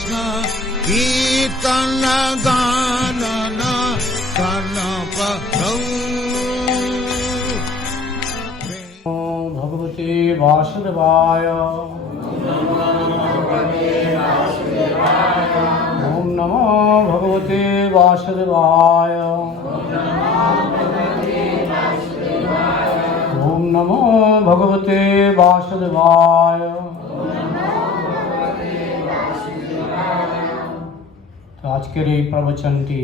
কৃষ্ণ কীর্তন গানন কর্ণপরৌ। ভগবতে বাসুদেবায়। ওম নমো ভগবতে বাসুদেবায়। ওম নমো ভগবতে বাসুদেবায়। তো আজকের এই প্রবচনটি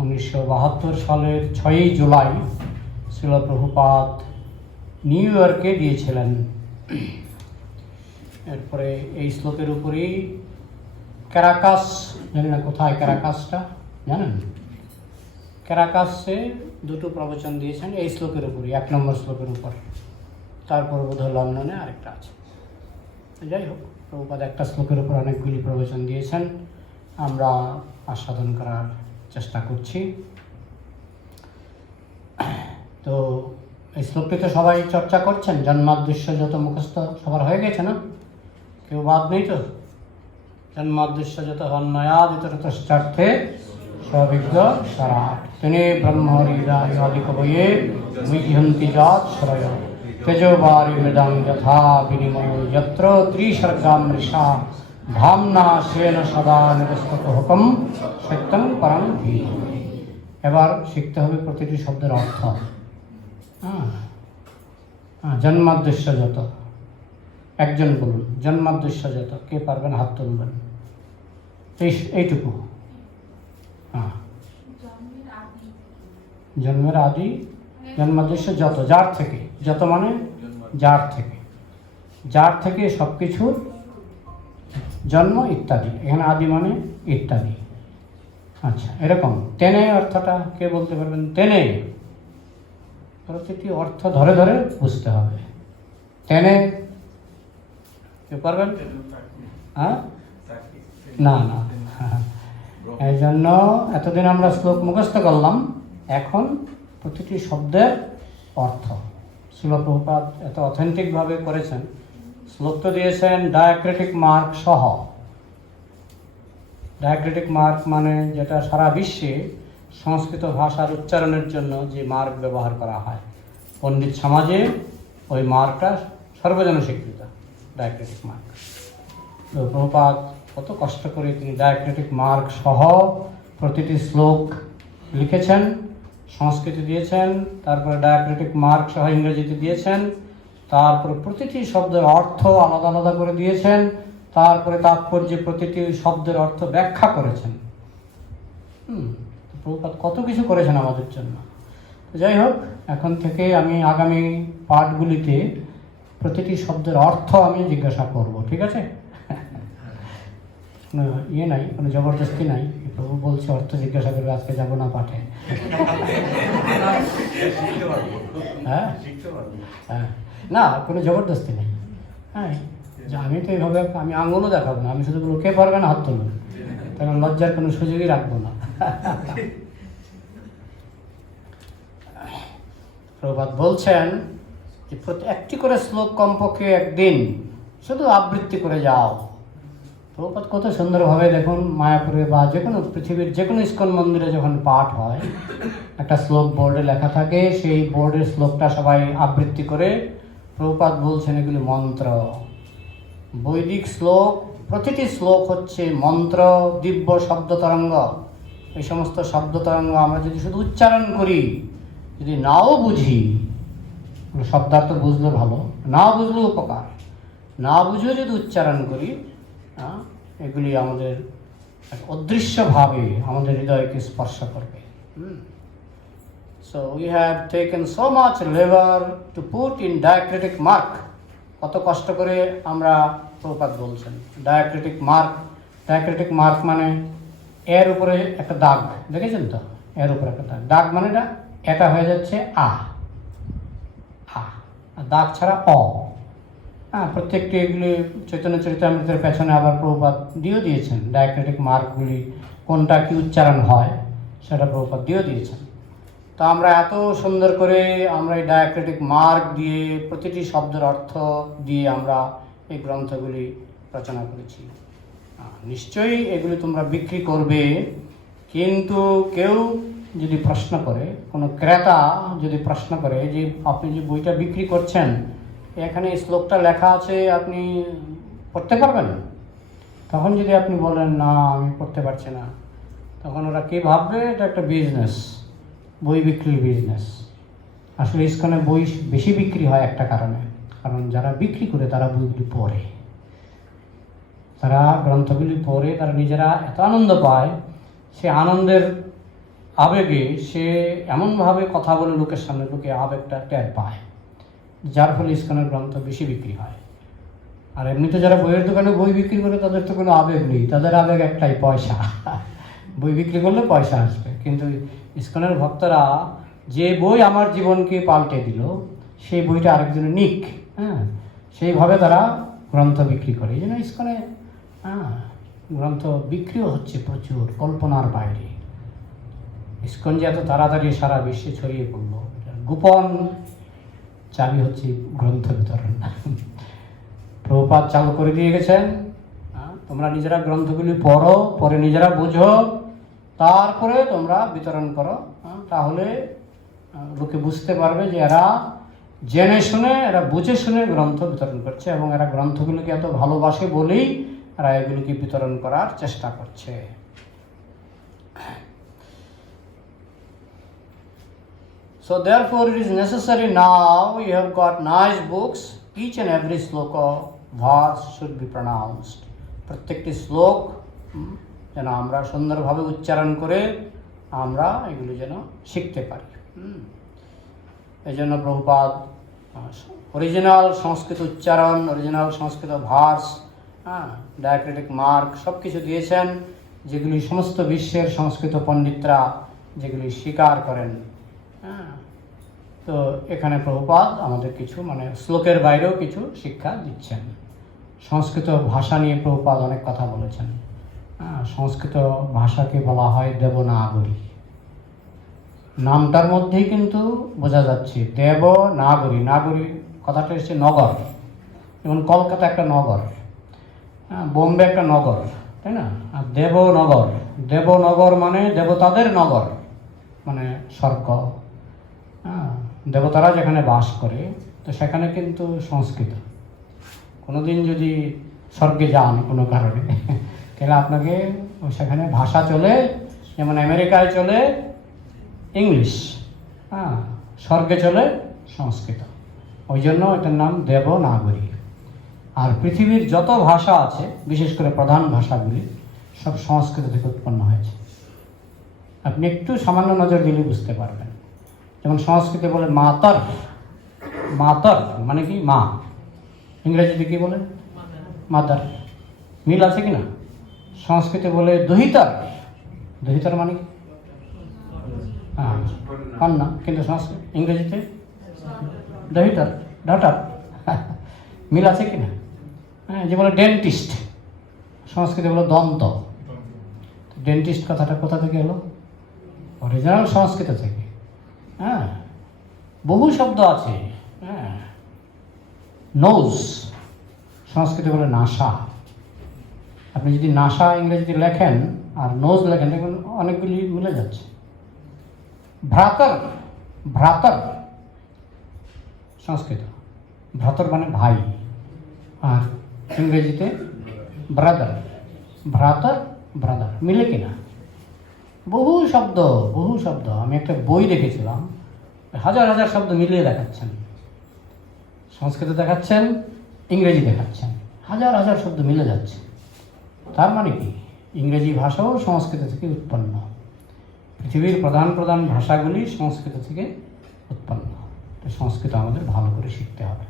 1972 সালের 6 জুলাই শ্রীল প্রভুপাদ নিউ ইয়র্কে দিয়েছিলেন। এরপরে এই শ্লোকের উপরেই ক্যারাকাস, জানি না কোথায় ক্যারাকাসটা, জানেন? ক্যারাকাসে দুটো প্রবচন দিয়েছেন এই শ্লোকের উপরই, 1 নম্বর শ্লোকের উপর। তারপর বোধহয় লন্ডনে আরেকটা আছে। যাই হোক, প্রভুপাদ একটা শ্লোকের উপর অনেকগুলি প্রবচন দিয়েছেন, আমরা আস্বাদন করার চেষ্টা করছি। তো এই শ্লোকটি তো সবাই চর্চা করছেন, জন্মাদৃশ্য যত মুখস্থ সবার হয়ে গেছে না? কেউ বাদ নেই তো? জন্মাদৃশ্য যত হন্নয়াদিতরতশ্চার্থে সবিজ্ঞ সরাট তিনি ব্রহ্মহৃদাদি কবয়ে মুহ্যন্তি জাত শ্রয় তেজোবারি মৃদাং যথা বিনিময় যত্র ত্রিসর্গামৃষা ধামনা সেন সদা নিরস্তত হুকম সত্যং পরম ধীমহি। এবার শিখতে হবে প্রতিটি শব্দের অর্থ। জন্মাদৃশ্য যত, একজন বলুন জন্মাদৃশ্য যত, কে পারবেন হাত তুলবেন। এইটুকু। জন্মের আদি, জন্মাদৃশ্য যত, যার থেকে, যত মানে যার থেকে, যার থেকে সব কিছুর জন্ম ইত্যাদি। এখানে আদি মানে ইত্যাদি। আচ্ছা, এরকম তেনে অর্থটা কে বলতে পারবেন? তেনে, প্রতিটি অর্থ ধরে ধরে বুঝতে হবে। তেনে কে পারবেন? হ্যাঁ, না না, এই জন্য এতদিন আমরা শ্লোক মুখস্থ করলাম, এখন প্রতিটি শব্দের অর্থ। শ্রীল প্রভুপাদ এত অথেন্টিকভাবে করেছেন, শ্লোক তো দিয়েছেন ডায়াক্রিটিক মার্ক সহ। ডায়াক্রিটিক মার্ক মানে যেটা সারা বিশ্বে সংস্কৃত ভাষার উচ্চারণের জন্য যে মার্ক ব্যবহার করা হয়, পণ্ডিত সমাজে ওই মার্কটা সর্বজন স্বীকৃত, ডায়াক্রিটিক মার্ক। তো প্রভুপাদ কত কষ্ট করে তিনি ডায়াক্রিটিক মার্ক সহ প্রতিটি শ্লোক লিখেছেন, সংস্কৃতে দিয়েছেন, তারপরে ডায়াক্রিটিক মার্ক সহ ইংরেজিতে দিয়েছেন, তারপরে প্রতিটি শব্দের অর্থ আলাদা আলাদা করে দিয়েছেন, তারপরে তাৎপর্যে প্রতিটি শব্দের অর্থ ব্যাখ্যা করেছেন। প্রভুপাদ কত কিছু করেছেন আমাদের জন্য। যাই হোক, এখন থেকে আমি আগামী পাঠগুলিতে প্রতিটি শব্দের অর্থ আমি জিজ্ঞাসা করব, ঠিক আছে? কোনো ইয়ে নাই, কোনো জবরদস্তি নাই। প্রভু বলছে অর্থ জিজ্ঞাসা করবে, আজকে যাবো না পাঠে। হ্যাঁ হ্যাঁ, না কোনো জবরদস্তি নেই। হ্যাঁ, আমি তো এইভাবে আমি আঙুলও দেখাবো না, আমি শুধু লোকে পারবে না হাত তুলব, তখন লজ্জার কোনো সুযোগই রাখবো না। প্রভুপাদ বলছেন যে একটি করে শ্লোক কমপক্ষে একদিন শুধু আবৃত্তি করে যাও। প্রভুপাদ কত সুন্দরভাবে, দেখুন মায়াপুরে বা যে কোনো পৃথিবীর যে কোনো ইস্কন মন্দিরে যখন পাঠ হয়, একটা শ্লোক বোর্ডে লেখা থাকে, সেই বোর্ডের শ্লোকটা সবাই আবৃত্তি করে। প্রভুপাদ বলছেন এগুলি মন্ত্র, বৈদিক শ্লোক, প্রতিটি শ্লোক হচ্ছে মন্ত্র, দিব্য শব্দ তরঙ্গ। এই সমস্ত শব্দ তরঙ্গ আমরা যদি শুধু উচ্চারণ করি, যদি নাও বুঝি, শব্দার্থ বুঝলে ভালো, না বুঝলেও উপকার, না বুঝেও যদি উচ্চারণ করি, এগুলি আমাদের অদৃশ্যভাবে আমাদের হৃদয়কে স্পর্শ করবে। So we have taken so much labor to put in diacritic mark. কত কষ্ট করে আমরা, প্রভুপাদ বলছেন ডায়াক্রিটিক মার্ক। ডায়াক্রিটিক মার্ক মানে এর উপরে একটা দাগ, দেখেছেন তো? এর উপরে একটা দাগ, দাগ মানে এটা হয়ে যাচ্ছে আ, আর দাগ ছাড়া অ। হ্যাঁ, প্রত্যেকটি এগুলি চৈতন্য চরিতামৃতের পেছনে আবার প্রভুপাদ দিয়েছেন ডায়াক্রিটিক মার্কগুলি, কোনটা কি উচ্চারণ হয় সেটা প্রভুপাদ দিয়েছেন। তো আমরা এত সুন্দর করে আমরা এই ডায়াক্রিটিক মার্ক দিয়ে প্রতিটি শব্দের অর্থ দিয়ে আমরা এই গ্রন্থগুলি রচনা করেছি। নিশ্চয়ই এগুলি তোমরা বিক্রি করবে, কিন্তু কেউ যদি প্রশ্ন করে, কোনো ক্রেতা যদি প্রশ্ন করে যে আপনি যে বইটা বিক্রি করছেন এখানে এই শ্লোকটা লেখা আছে, আপনি পড়তে পারবেন? তখন যদি আপনি বলেন না আমি পড়তে পারছি না, তখন ওরা কী ভাববে? এটা একটা বিজনেস, বই বিক্রির বিজনেস। আসলে ইসকনে বই বেশি বিক্রি হয় একটা কারণে, কারণ যারা বিক্রি করে তারা বইগুলি পড়ে, তারা গ্রন্থগুলি পড়ে, তারা নিজেরা এত আনন্দ পায়, সে আনন্দের আবেগে সে এমনভাবে কথা বলে লোকের সামনে, লোকে আবেগটা টের পায়, যার ফলে ইসকনের গ্রন্থ বেশি বিক্রি হয়। আর এমনিতে যারা বইয়ের দোকানে বই বিক্রি করে তাদের তো কোনো আবেগ নেই, তাদের আবেগ একটাই, পয়সা। বই বিক্রি করলে পয়সা আসবে। কিন্তু ইসকনের ভক্তরা যে বই আমার জীবনকে পাল্টে দিল সেই বইটা আরেকজনে নিক, সেইভাবে তারা গ্রন্থ বিক্রি করে। এই জন্য ইসকনে গ্রন্থ বিক্রিও হচ্ছে প্রচুর, কল্পনার বাইরে। ইসকন যে এত তাড়াতাড়ি সারা বিশ্বে ছড়িয়ে পড়লো, গোপন চাবি হচ্ছে গ্রন্থ বিতরণ। প্রভুপাদ চালু করে দিয়ে গেছেন, তোমরা নিজেরা গ্রন্থগুলি পড়ো, পরে নিজেরা বুঝো, তারপরে তোমরা বিতরণ করো। তাহলে লোকে বুঝতে পারবে যে এরা জেনে শুনে, এরা বুঝে শুনে গ্রন্থ বিতরণ করছে, এবং এরা গ্রন্থগুলিকে এত ভালোবাসে বলেই এরা এগুলিকে বিতরণ করার চেষ্টা করছে। So therefore it is necessary now you have got nice books, each and every sloka verse should be pronounced. প্রত্যেকটি শ্লোক যেন আমরা সুন্দরভাবে উচ্চারণ করে আমরা এগুলো যেন শিখতে পারি। এই জন্য প্রভুপাদ অরিজিনাল সংস্কৃত উচ্চারণ, অরিজিনাল সংস্কৃত ভার্স, ডায়াক্রিটিক মার্ক সব কিছু দিয়েছেন, যেগুলি সমস্ত বিশ্বের সংস্কৃত পণ্ডিতরা যেগুলি স্বীকার করেন। তো এখানে প্রভুপাদ আমাদের কিছু শ্লোকের বাইরেও কিছু শিক্ষা দিচ্ছেন। সংস্কৃত ভাষা নিয়ে প্রভুপাদ অনেক কথা বলেছেন। সংস্কৃত ভাষাকে বলা হয় দেবনাগরী। নামটার মধ্যেই কিন্তু বোঝা যাচ্ছে দেবনাগরী। নাগরী কথাটা এসছে নগর, যেমন কলকাতা একটা নগর, বোম্বে একটা নগর, তাই না? আর দেবনগর, দেবনগর মানে দেবতাদের নগর, মানে স্বর্গ, দেবতারা যেখানে বাস করে। তো সেখানে কিন্তু সংস্কৃত। কোনোদিন যদি স্বর্গে যান কোনো কারণে, তাহলে আপনাকে সেখানে ভাষা চলে, যেমন আমেরিকায় চলে ইংলিশ, স্বর্গে চলে সংস্কৃত। ওই জন্য এটার নাম দেবনাগরী। আর পৃথিবীর যত ভাষা আছে, বিশেষ করে প্রধান ভাষাগুলি সব সংস্কৃত থেকে উৎপন্ন হয়েছে। আপনি একটু সামান্য নজর দিলে বুঝতে পারবেন। যেমন সংস্কৃতে বলে মাতর, মাতর মানে কি মা, ইংরেজিতে কি বলে মাদার, মিল আছে কি না? সংস্কৃতে বলে দহিতর, দহিতর মানে কি কন্যা, কিন্তু সংস্কৃত ইংরেজিতে দহিতর, ডটার, মিল আছে কি না? যে বলে ডেন্টিস্ট, সংস্কৃতে বলে দন্ত। ডেন্টিস্ট কথাটা কোথা থেকে এলো? অরিজিনাল সংস্কৃত থেকে। বহু শব্দ আছে। নোজ, সংস্কৃতে বলে নাসা। আপনি যদি নাসা ইংরেজিতে লেখেন আর নোজ লেখেন, দেখুন অনেকগুলি মিলে যাচ্ছে। ভ্রাতর, ভ্রাতর সংস্কৃত, ভ্রাতর মানে ভাই, আর ইংরেজিতে ব্রাদার, ভ্রাতর ব্রাদার, মিলে কিনা? বহু শব্দ, বহু শব্দ। আমি একটা বই দেখেছিলাম, হাজার হাজার শব্দ মিলিয়ে দেখাচ্ছেন। সংস্কৃত দেখাচ্ছেন, ইংরেজি দেখাচ্ছেন, হাজার হাজার শব্দ মিলে যাচ্ছে। তার মানে কি? ইংরেজি ভাষাও সংস্কৃত থেকে উৎপন্ন। পৃথিবীর প্রধান প্রধান ভাষাগুলি সংস্কৃত থেকে উৎপন্ন। সংস্কৃত আমাদের ভালো করে শিখতে হবে,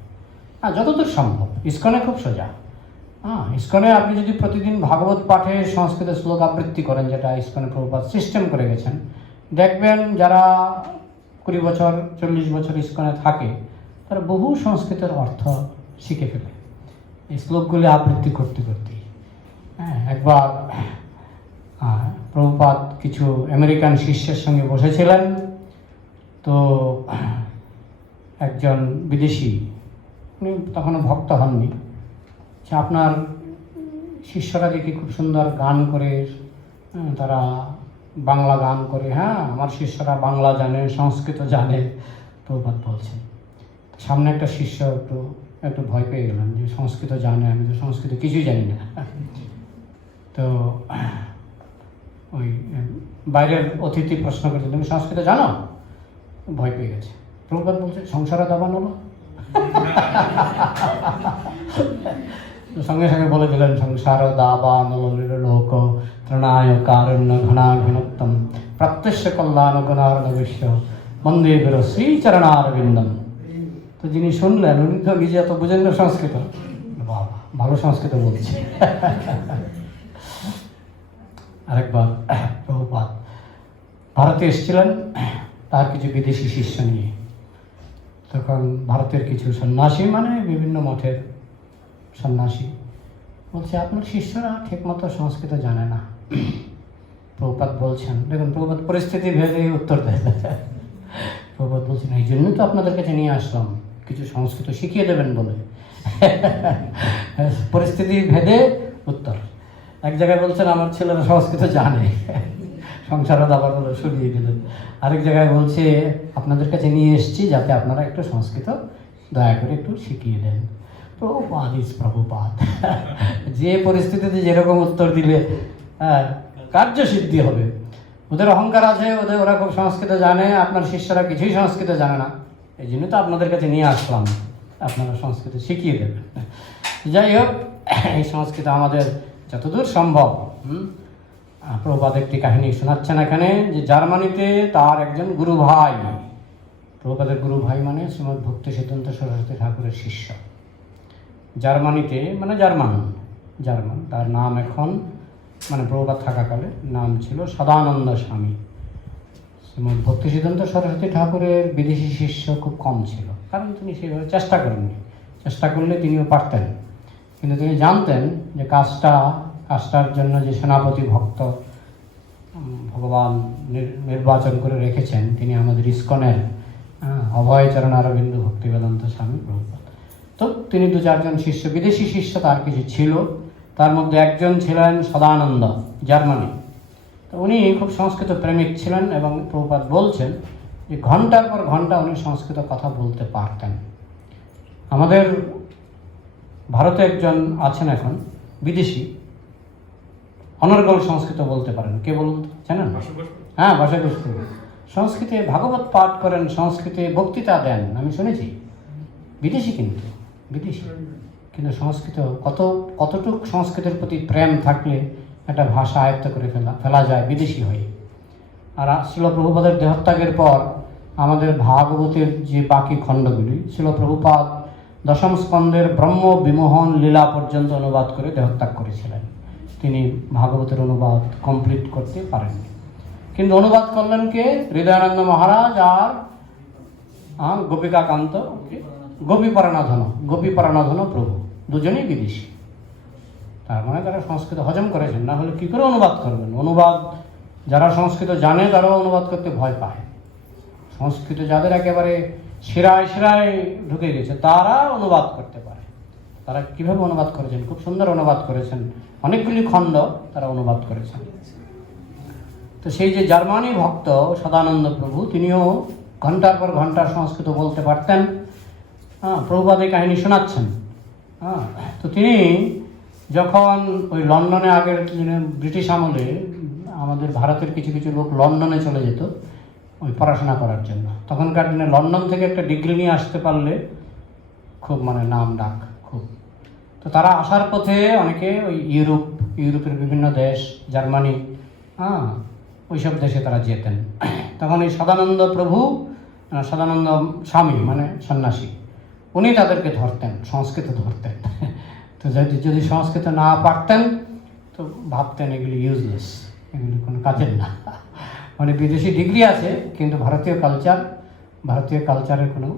যতদূর সম্ভব। ইসকনে খুব সোজা। ইসকনে আপনি যদি প্রতিদিন ভাগবত পাঠে সংস্কৃত শ্লোক আবৃত্তি করেন, যেটা ইসকনে প্রভুপাদ সিস্টেম করে গেছেন, দেখবেন যারা 20 বছর 40 বছর ইসকনে থাকে তারা বহু সংস্কৃতের অর্থ শিখে ফেলে এই শ্লোকগুলি আবৃত্তি করতে করতে। একবার প্রভুপাদ কিছু আমেরিকান শিষ্যের সঙ্গে বসেছিলেন, তো একজন বিদেশি, উনি তখনও ভক্ত হননি, আপনার শিষ্যরা দেখি খুব সুন্দর গান করে, তারা বাংলা গান করে। হ্যাঁ, আমার শিষ্যরা বাংলা জানে, সংস্কৃত জানে, প্রভুপাদ বলছেন। সামনে একটা শিষ্য একটু একটু ভয় পেয়ে গেলাম যে সংস্কৃত জানে, আমি তো সংস্কৃত কিছুই জানি না। তো ওই বাইরের অতিথি প্রশ্ন করছে, তুমি সংস্কৃত জানো? ভয় পেয়ে গেছে। প্রভুপাদ বলছে, সংসারে দাবান হলো। সঙ্গে সঙ্গে বলে দিলেন, সংসার দাবান লোক তৃণায় কারণ্য ঘনাঘিনত্তম প্রত্যক্ষ কল্যাণ গুণার্ণবিশ্ব বন্দে গুরু শ্রীচরণারবিন্দম। তো যিনি শুনলেন উনি তো নিজে এত বুঝেন না সংস্কৃত, বাবা ভালো সংস্কৃত বলছে। আরেকবার প্রভুপাদ ভারতে এসেছিলেন তার কিছু বিদেশি শিষ্য নিয়ে। তখন ভারতের কিছু সন্ন্যাসী, মানে বিভিন্ন মঠের সন্ন্যাসী, বলছে আপনার শিষ্যরা ঠিকমতো সংস্কৃত জানে না। প্রভুপাদ বলছেন, দেখুন প্রভুপাদ পরিস্থিতি ভেদে উত্তর দেয়। প্রভুপাদ বলছেন, এই জন্যই তো আপনাদের কাছে নিয়ে আসলাম, কিছু সংস্কৃত শিখিয়ে দেবেন বলে। পরিস্থিতি ভেদে উত্তর। এক জায়গায় বলছেন আমার ছেলেরা সংস্কৃত জানে, সংসারও দাবার বলে শুনিয়ে দিলেন। আরেক জায়গায় বলছে আপনাদের কাছে নিয়ে এসেছি যাতে আপনারা একটু সংস্কৃত দয়া করে একটু শিখিয়ে দেন। প্রভুপাদ ইজ প্রভুপাদ। যে পরিস্থিতিতে যেরকম উত্তর দিলে কার্যসিদ্ধি হবে। ওদের অহংকার আছে, ওরা খুব সংস্কৃত জানে, আপনার শিষ্যরা কিছুই সংস্কৃত জানে না, এই জন্য তো আপনাদের কাছে নিয়ে আসলাম, আপনারা সংস্কৃত শিখিয়ে দেবেন। যাই হোক, এই সংস্কৃত আমাদের যতদূর সম্ভব। প্রভুপাদ একটি কাহিনী শোনাচ্ছেন এখানে, যে জার্মানিতে তার একজন গুরু ভাই, প্রভুপাদের গুরু ভাই মানে শ্রীমদ্ ভক্তি সিদ্ধান্ত সরস্বতী ঠাকুরের শিষ্য। জার্মানিতে মানে জার্মান, তার নাম এখন, মানে প্রভুপাদ থাকাকালে নাম ছিল সদানন্দ স্বামী। শ্রীমদ্ ভক্তি সিদ্ধান্ত সরস্বতী ঠাকুরের বিদেশি শিষ্য খুব কম ছিল, কারণ তিনি সেভাবে চেষ্টা করেননি। চেষ্টা করলে তিনিও পারতেন, কিন্তু তিনি জানতেন যে কাজটার জন্য যে সেনাপতি ভক্ত ভগবান নির্বাচন করে রেখেছেন, তিনি আমাদের ইস্কনের অভয়চরণ অরবিন্দ ভক্তি বেদান্ত স্বামী প্রভুপাদ। তো তিনি 2-4 শিষ্য, বিদেশি শিষ্য তার কিছু ছিল, তার মধ্যে একজন ছিলেন সদানন্দ, জার্মানি। তো উনি খুব সংস্কৃত প্রেমিক ছিলেন এবং প্রভুপাদ বলছেন যে ঘন্টার পর ঘন্টা উনি সংস্কৃত কথা বলতে পারতেন। আমাদের ভারতে একজন আছেন এখন বিদেশি, অনর্গল সংস্কৃত বলতে পারেন। কে বলুন, জানেন? হ্যাঁ, বাসুদেব সংস্কৃতে ভাগবত পাঠ করেন, সংস্কৃতে বক্তৃতা দেন, আমি শুনেছি। বিদেশি, কিন্তু সংস্কৃত কতটুক সংস্কৃতের প্রতি প্রেম থাকলে একটা ভাষা আয়ত্ত করে ফেলা যায় বিদেশি হয়ে। আর শিল প্রভুপাদের দেহত্যাগের পর আমাদের ভাগবতের যে বাকি খণ্ডগুলি শিল প্রভুপাদ 10ম স্কন্ধের ব্রহ্ম বিমোহন লীলা পর্যন্ত অনুবাদ করে দেহত্যাগ করেছিলেন। তিনি ভাগবতের অনুবাদ কমপ্লিট করতে পারেননি, কিন্তু অনুবাদ করলেন কে? হৃদয়ানন্দ মহারাজ আর গোপিকাকান্ত গোপীপরানাধন প্রভু, দুজনেই বিদেশি। তার মানে তারা সংস্কৃত হজম করেছেন, না হলে কী করে অনুবাদ করবেন? অনুবাদ যারা সংস্কৃত জানে তারাও অনুবাদ করতে ভয় পায়। সংস্কৃত যাদের একেবারে শিরায় ঢুকে গেছে তারা অনুবাদ করতে পারে। তারা কীভাবে অনুবাদ করেছেন? খুব সুন্দর অনুবাদ করেছেন, অনেকগুলি খণ্ড তারা অনুবাদ করেছেন। তো সেই যে জার্মানি ভক্ত সদানন্দ প্রভু, তিনিও ঘন্টার পর ঘন্টা সংস্কৃত বলতে পারতেন। প্রভুপাদের কাহিনী শোনাচ্ছেন। তো তিনি যখন ওই লন্ডনে, আগের ব্রিটিশ আমলে আমাদের ভারতের কিছু লোক লন্ডনে চলে যেত ওই পড়াশোনা করার জন্য। তখনকার দিনে লন্ডন থেকে একটা ডিগ্রি নিয়ে আসতে পারলে খুব নাম ডাক খুব। তো তারা আসার পথে অনেকে ওই ইউরোপের বিভিন্ন দেশ, জার্মানি, ওইসব দেশে তারা যেতেন। তখন এই সদানন্দ স্বামী মানে সন্ন্যাসী, উনি তাদেরকে ধরতেন, সংস্কৃত ধরতেন। তো যদি সংস্কৃত না পারতেন তো ভাবতেন এগুলি ইউজলেস, এগুলি কোনো কাজের না। মানে বিদেশি ডিগ্রি আছে কিন্তু ভারতীয় কালচারের কোনো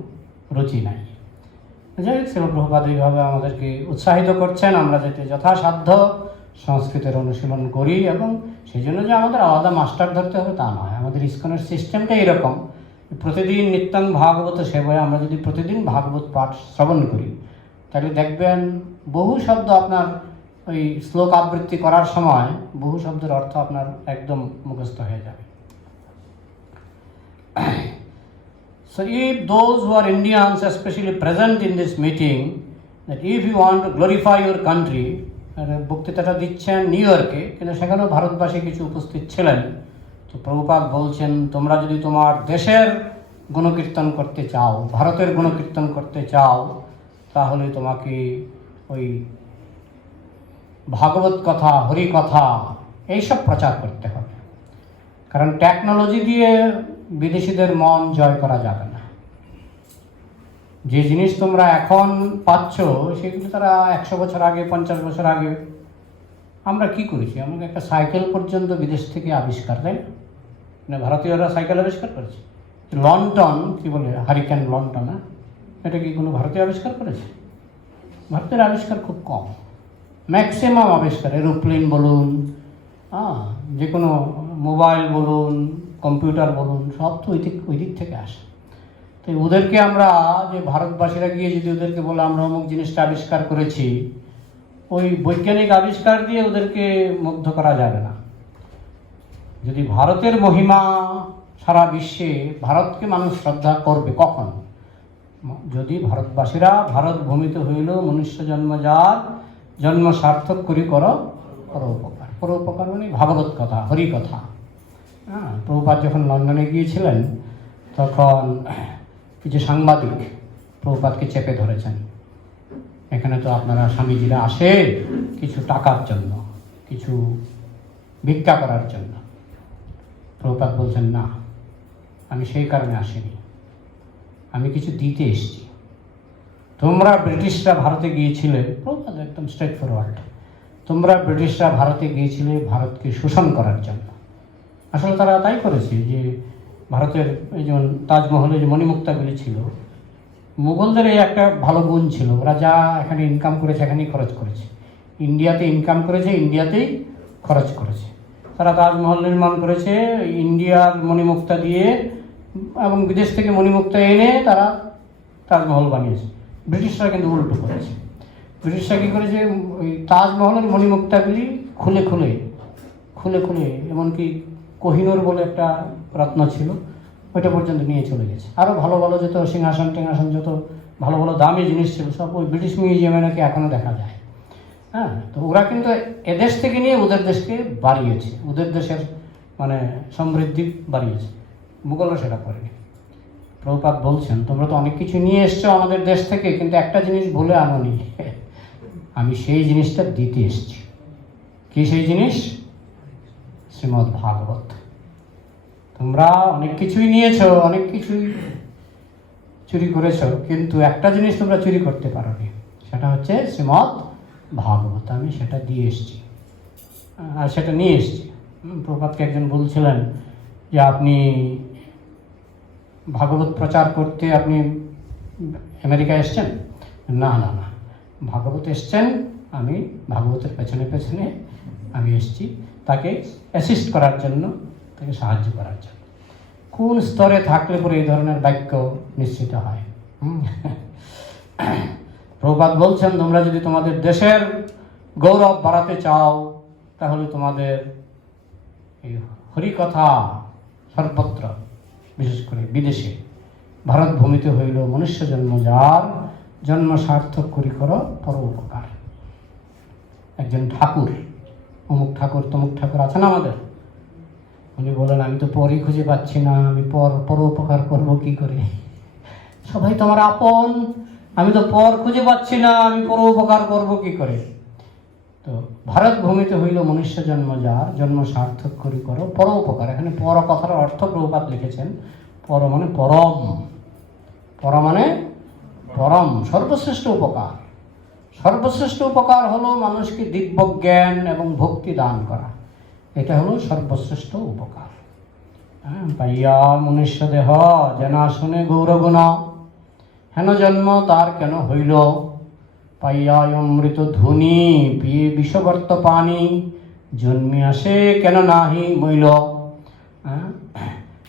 রুচি নাই। যাই হোক, শিল প্রভুপাদ এইভাবে আমাদেরকে উৎসাহিত করছেন আমরা যাতে যথাসাধ্য সংস্কৃতের অনুশীলন করি, এবং সেই জন্য যে আমাদের আলাদা মাস্টার ধরতে হবে তা নয়। আমাদের ইস্কনের সিস্টেমটা এরকম, প্রতিদিন নিত্যং ভাগবত সেবায় আমরা যদি প্রতিদিন ভাগবত পাঠ শ্রবণ করি তাহলে দেখবেন বহু শব্দ আপনার ওই শ্লোক আবৃত্তি করার সময় বহু শব্দের অর্থ আপনার একদম মুখস্থ হয়ে যাবে। So if those who are Indians especially present in this meeting, that if you want to glorify your country, বক্তৃতাটা দিচ্ছেন নিউ ইয়র্কে, কিন্তু সেখানেও ভারতবাসী কিছু উপস্থিত ছিলেন। তো প্রভুপাদ বলছেন, তোমরা যদি তোমার দেশের গুণকীর্তন করতে চাও, ভারতের গুণকীর্তন করতে চাও, তাহলে তোমাকে ওই ভাগবত কথা, হরি কথা এইসব প্রচার করতে হবে। কারণ টেকনোলজি দিয়ে বিদেশিদের মন জয় করা যাবে না। যে জিনিস তোমরা এখন পাচ্ছ সেগুলো তারা 100 বছর আগে, 50 বছর আগে আমরা কি করেছি? আমাকে একটা সাইকেল পর্যন্ত বিদেশ থেকে আবিষ্কার, তাই না? ভারতীয়রা সাইকেল আবিষ্কার করেছে। লন্ঠন কি বলে, হারিকেন লন্ঠন, না? এটা কি কোনো ভারতীয় আবিষ্কার করেছে? ভারতের আবিষ্কার খুব কম। ম্যাক্সিমাম আবিষ্কার এরোপ্লেন বলুন, যে কোনো মোবাইল বলুন, কম্পিউটার বলুন, সব তো ওই দিক থেকে আসে। তো ওদেরকে আমরা, যে ভারতবাসীরা গিয়ে যদি ওদেরকে বলে আমরা অমুক জিনিসটা আবিষ্কার করেছি, ওই বৈজ্ঞানিক আবিষ্কার দিয়ে ওদেরকে মুগ্ধ করা যাবে না। যদি ভারতের মহিমা সারা বিশ্বে, ভারতকে মানুষ শ্রদ্ধা করবে কখন? যদি ভারতবাসীরা ভারত ভূমিতে হইল মনুষ্য জন্ম যার, জন্ম সার্থক করি করো পরোপকার। পরোপকার মানে ভাগবত কথা, হরি কথা। প্রভুপাদ যখন লন্ডনে গিয়েছিলেন তখন কিছু সাংবাদিক প্রভুপাদকে চেপে ধরেছেন। এখানে তো আপনারা স্বামীজিরা আসে কিছু টাকার জন্য, কিছু ভিক্ষা করার জন্য। প্রভুপাদ বলছেন, না, আমি সেই কারণে আসিনি, আমি কিছু দিতে এসেছি। তোমরা ব্রিটিশরা ভারতে গিয়েছিলে, প্রভুপাদ একদম স্ট্রেট ফরওয়ার্ড, তোমরা ব্রিটিশরা ভারতে গিয়েছিলে ভারতকে শোষণ করার জন্য। আসলে তারা তাই করেছে। যে ভারতের এই যেমন তাজমহলে যে মণিমুক্তাগুলি ছিল, মুঘলদের এই একটা ভালো গুণ ছিল, ওরা যা এখানে ইনকাম করেছে এখানেই খরচ করেছে। ইন্ডিয়াতে ইনকাম করেছে, ইন্ডিয়াতেই খরচ করেছে। তারা তাজমহল নির্মাণ করেছে ইন্ডিয়ার মণিমুক্তা দিয়ে, এবং বিদেশ থেকে মণিমুক্তা এনে তারা তাজমহল বানিয়েছে। ব্রিটিশরা কিন্তু উল্টো করেছে। ব্রিটিশরা কী করেছে, ওই তাজমহলের মণিমুক্তাগুলি খুলে খুলে খুলে খুলে, এমনকি কোহিনূর বলে একটা রত্ন ছিল, ওইটা পর্যন্ত নিয়ে চলে গেছে। আরও ভালো ভালো যত সিংহাসন টিংহাসন, যত ভালো ভালো দামি জিনিস ছিল, সব ওই ব্রিটিশ মিউজিয়ামে নাকি এখনও দেখা যায়। তো ওরা কিন্তু এদেশ থেকে নিয়ে ওদের দেশকে বাড়িয়েছে, ওদের দেশের মানে সমৃদ্ধি বাড়িয়েছে। মুঘলরা সেটা করেনি। প্রভুপাদ বলছেন, তোমরা তো অনেক কিছু নিয়ে এসছো আমাদের দেশ থেকে, কিন্তু একটা জিনিস ভুলে আনোনি, আমি সেই জিনিসটা দিতে এসেছি। কি সেই জিনিস? শ্রীমদ্ ভাগবত। তোমরা অনেক কিছুই নিয়েছো, অনেক কিছুই চুরি করেছো, কিন্তু একটা জিনিস তোমরা চুরি করতে পারোনি, সেটা হচ্ছে শ্রীমদ্ ভাগবত। আমি সেটা দিয়ে এসেছি, আর সেটা নিয়ে এসেছি। প্রভুপাদকে একজন বলছিলেন যে আপনি ভাগবত প্রচার করতে আপনি আমেরিকায় এসছেন? না না না, ভাগবত এসছেন, আমি ভাগবতের পেছনে পেছনে আমি এসেছি তাকে অ্যাসিস্ট করার জন্য, তাকে সাহায্য করার জন্য। কোন স্তরে থাকলে পরে এই ধরনের বাক্য নিশ্চিত হয়? প্রভুপাদ বলছেন, তোমরা যদি তোমাদের দেশের গৌরব বাড়াতে চাও, তাহলে তোমাদের এই হরিকথা সর্বত্র, বিশেষ করে বিদেশে, ভারত ভূমিতে হইল মনুষ্য জন্ম যার, জন্ম সার্থক করি করো পরোপকার। একজন ঠাকুর, অমুক ঠাকুর তমুক ঠাকুর আছেন আমাদের, উনি বলেন, আমি তো পরই খুঁজে পাচ্ছি না, আমি পরোপকার করবো কি করে? সবাই তোমার আপন, আমি তো পর খুঁজে পাচ্ছি না, আমি পরোপকার করবো কি করে? তো ভারত ভূমিতে হইল মনুষ্য জন্ম যার, জন্ম সার্থক করি করো পরোপকার। এখানে পর কথার অর্থ প্রভুপাদ লিখেছেন, পর মানে পরম, পর মানে পরম, সর্বশ্রেষ্ঠ উপকার। সর্বশ্রেষ্ঠ উপকার হলো মানুষকে দিব্য জ্ঞান এবং ভক্তি দান করা, এটা হলো সর্বশ্রেষ্ঠ উপকার। পাইয়া মনুষ্য দেহ জেনা শুনে গৌরগুণ, হেন জন্ম তার কেন হইল, পাইয়া অমৃত ধ্বনি পিয়ে বিষবর্ত পানি, জন্মি আসে কেন নাহি মইল।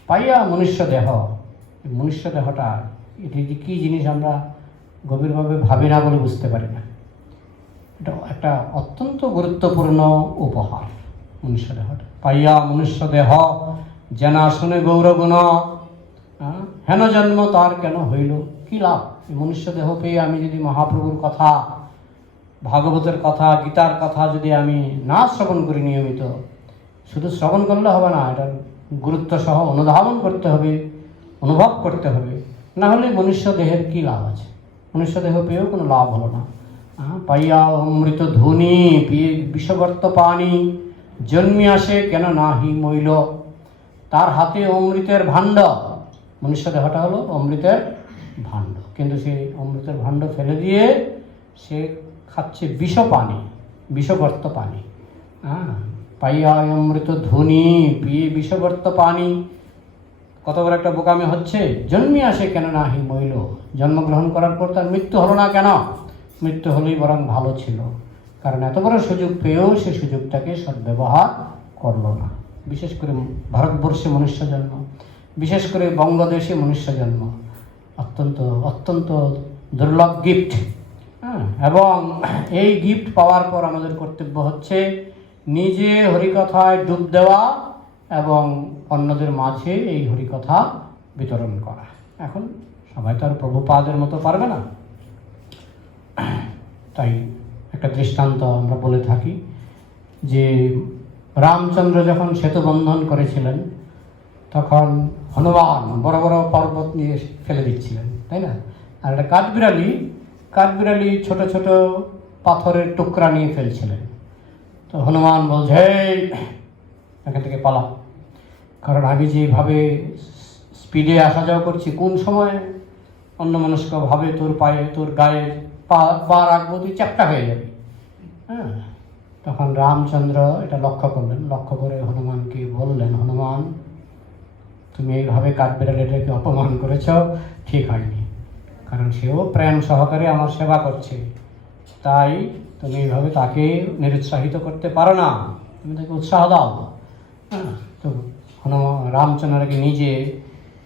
পাইয়া মনুষ্য দেহ, মনুষ্য দেহটা এটি যে কী জিনিস আমরা গভীরভাবে ভাবি না বলে বুঝতে পারি না। এটা একটা অত্যন্ত গুরুত্বপূর্ণ উপহার মনুষ্য দেহটা। পাইয়া মনুষ্য দেহ জেনা শুনে গৌরগুণ, হেন জন্ম তার কেন হইল, কি লাভ? এই মনুষ্য দেহ পেয়ে আমি যদি মহাপ্রভুর কথা, ভাগবতের কথা, গীতার কথা যদি আমি না শ্রবণ করি নিয়মিত, শুধু শ্রবণ করলে হবে না, এটার গুরুত্ব সহ অনুধাবন করতে হবে, অনুভব করতে হবে। না হলে মনুষ্য দেহের কী লাভ আছে? মনুষ্য দেহ পেয়েও কোনো লাভ হলো না। পাইয়া অমৃত ধ্বনি পিয়ে বিষবর্ত পানি, জন্মি আসে কেন নাহি মইল, তার হাতে অমৃতের ভাণ্ড। মনুষ্য দেহটা হলো অমৃতের ভাণ্ড, কিন্তু সেই অমৃতের ভাণ্ড ফেলে দিয়ে সে খাচ্ছে বিষ পানি, বিষবর্ত পানি। পাইয়া অমৃত ধ্বনি পিয়ে বিষবর্ত পানি, কত বড় একটা বোকামি হচ্ছে। জন্মি আসে কেন নাহি মইল, জন্মগ্রহণ করার পর তার মৃত্যু হলো না কেন? মৃত্যু হলেই বরং ভালো ছিল, কারণ এত বড় সুযোগ পেয়েও সে সুযোগটাকে সদ্ব্যবহার করলো না। বিশেষ করে ভারতবর্ষে মনুষ্য জন্ম, বিশেষ করে বঙ্গদেশে মনুষ্য জন্ম অত্যন্ত অত্যন্ত দুর্লভ গিফট। এবং এই গিফট পাওয়ার পর আমাদের কর্তব্য হচ্ছে নিজে হরিকথায় ডুব দেওয়া এবং অন্যদের মাঝে এই হরিকথা বিতরণ করা। এখন সবাই তো আর প্রভুপাদের মতো পারবে না, তাই একটা দৃষ্টান্ত আমরা বলে থাকি যে রামচন্দ্র যখন সেতু বন্ধন করেছিলেন তখন হনুমান বড় বড় পর্বত নিয়ে ফেলে দিচ্ছিলেন, তাই না? আর একটা কাঠবিড়ালি ছোট ছোট পাথরের টুকরা নিয়ে ফেলছিলেন। তো হনুমান বলছে, এই এখান থেকে পালা, কারণ আমি যেভাবে স্পিডে আসা যাওয়া করছি, কোন সময় অন্যমনস্কভাবে তোর পায়ে তোর গায়ে পা রাখবো, তুই চ্যাপ্টা হয়ে যাবি। তখন রামচন্দ্র এটা লক্ষ্য করলেন, লক্ষ্য করে হনুমানকে বললেন, হনুমান তুমি এইভাবে কাঠবিড়ালিটাকে অপমান করেছ, ঠিক হয়নি, কারণ সেও প্রেম সহকারে আমার সেবা করছে, তাই তুমি এইভাবে তাকে নিরুৎসাহিত করতে পারো না, তুমি তাকে উৎসাহ দাও। তো রামচন্দ্রকে নিজে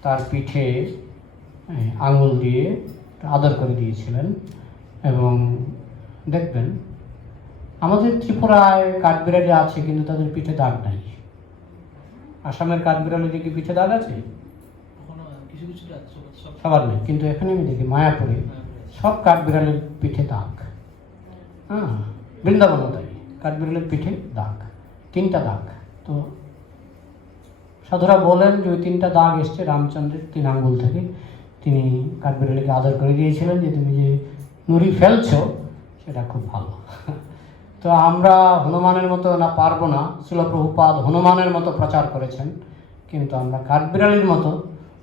তার পিঠে আঙুল দিয়ে আদর করে দিয়েছিলেন। এবং দেখবেন আমাদের ত্রিপুরায় কাঠবিড়ালি আছে, কিন্তু তাদের পিঠে দাগ নাই। আসামের কাঠবিড়ালির কি পিঠে দাগ আছে? সবার নেই, কিন্তু এখানে আমি দেখি মায়াপুরে সব কাঠবিড়ালির পিঠে দাগ। বৃন্দাবনও তাই, কাঠবিড়ালির পিঠে দাগ, 3টা দাগ। তো সাধুরা বলেন যে ওই 3টা দাগ এসছে রামচন্দ্রের 3 আঙ্গুল থেকে। তিনি কাঠবিড়ালিকে আদর করে দিয়েছিলেন যে তুমি যে নুড়ি ফেলছো সেটা খুব ভালো। তো আমরা হনুমানের মতো না পারবো না, শ্রীল প্রভুপাদ হনুমানের মতো প্রচার করেছেন, কিন্তু আমরা কাঠবিড়ালির মতো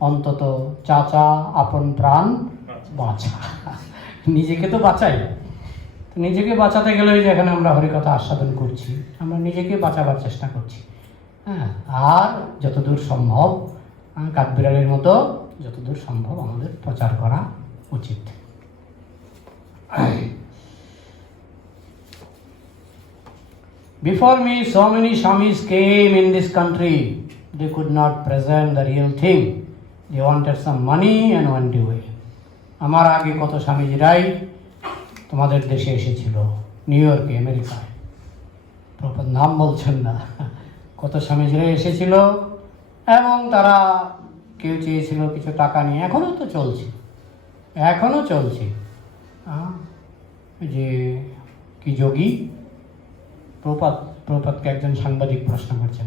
অন্তত চাচা আপন প্রাণ বাঁচা, নিজেকে তো বাঁচাই। তো নিজেকে বাঁচাতে গেলে যে এখানে আমরা হরিকথা আস্বাদন করছি, আমরা নিজেকে বাঁচাবার চেষ্টা করছি। আর যতদূর সম্ভব কাঠবিড়ালির মতো যতদূর সম্ভব আমাদের প্রচার করা উচিত। Before me, so many Swamis came in this country. They could not present the real thing. They wanted some money and went away. আমার আগে কত স্বামীজিরাই তোমাদের দেশে এসেছিল, নিউ ইয়র্কে, আমেরিকায়, প্রপার নাম বলছেন না, কত স্বামীজিরাই এসেছিল এবং তারা কেউ চেয়েছিল কিছু টাকা নিয়ে। এখনও তো চলছে, এখনও চলছে। যে কি যোগী প্রভুপাদকে একজন সাংবাদিক প্রশ্ন করছেন,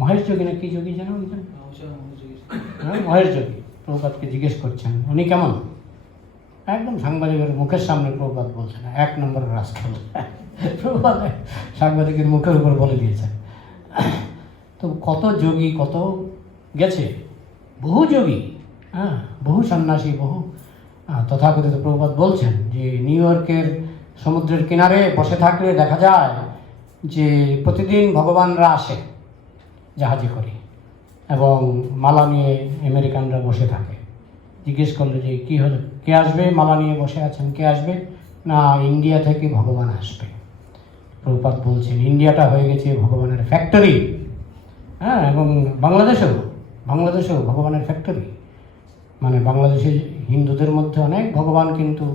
মহেশ যোগী না কি যোগী যেন, মহেশ যোগী প্রভুপাদকে জিজ্ঞেস করছেন উনি কেমন। একদম সাংবাদিকের মুখের সামনে প্রভুপাদ বলছেন 1 নম্বরের রাস্কেল। প্রভুপাদ সাংবাদিকের মুখের উপর বলে দিয়েছেন। তো কত যোগী, কত গেছে, বহু যোগী, বহু সন্ন্যাসী, বহু তথাকথিত। প্রভুপাদ বলছেন যে নিউ ইয়র্কের সমুদ্রের কিনারে বসে থাকলে দেখা যায় যে প্রতিদিন ভগবানরা আসে জাহাজে করে এবং মালা নিয়ে আমেরিকানরা বসে থাকে। জিজ্ঞেস করলে যে কী হলো, কে আসবে, মালা নিয়ে বসে আছেন, কে আসবে? না, ইন্ডিয়া থেকে ভগবান আসবে। প্রভুপাদ বলছেন ইন্ডিয়াটা হয়ে গেছে ভগবানের ফ্যাক্টরি। এবং বাংলাদেশেও ভগবানের ফ্যাক্টরি। মানে বাংলাদেশের হিন্দুদের মধ্যে অনেক ভগবান কিন্তু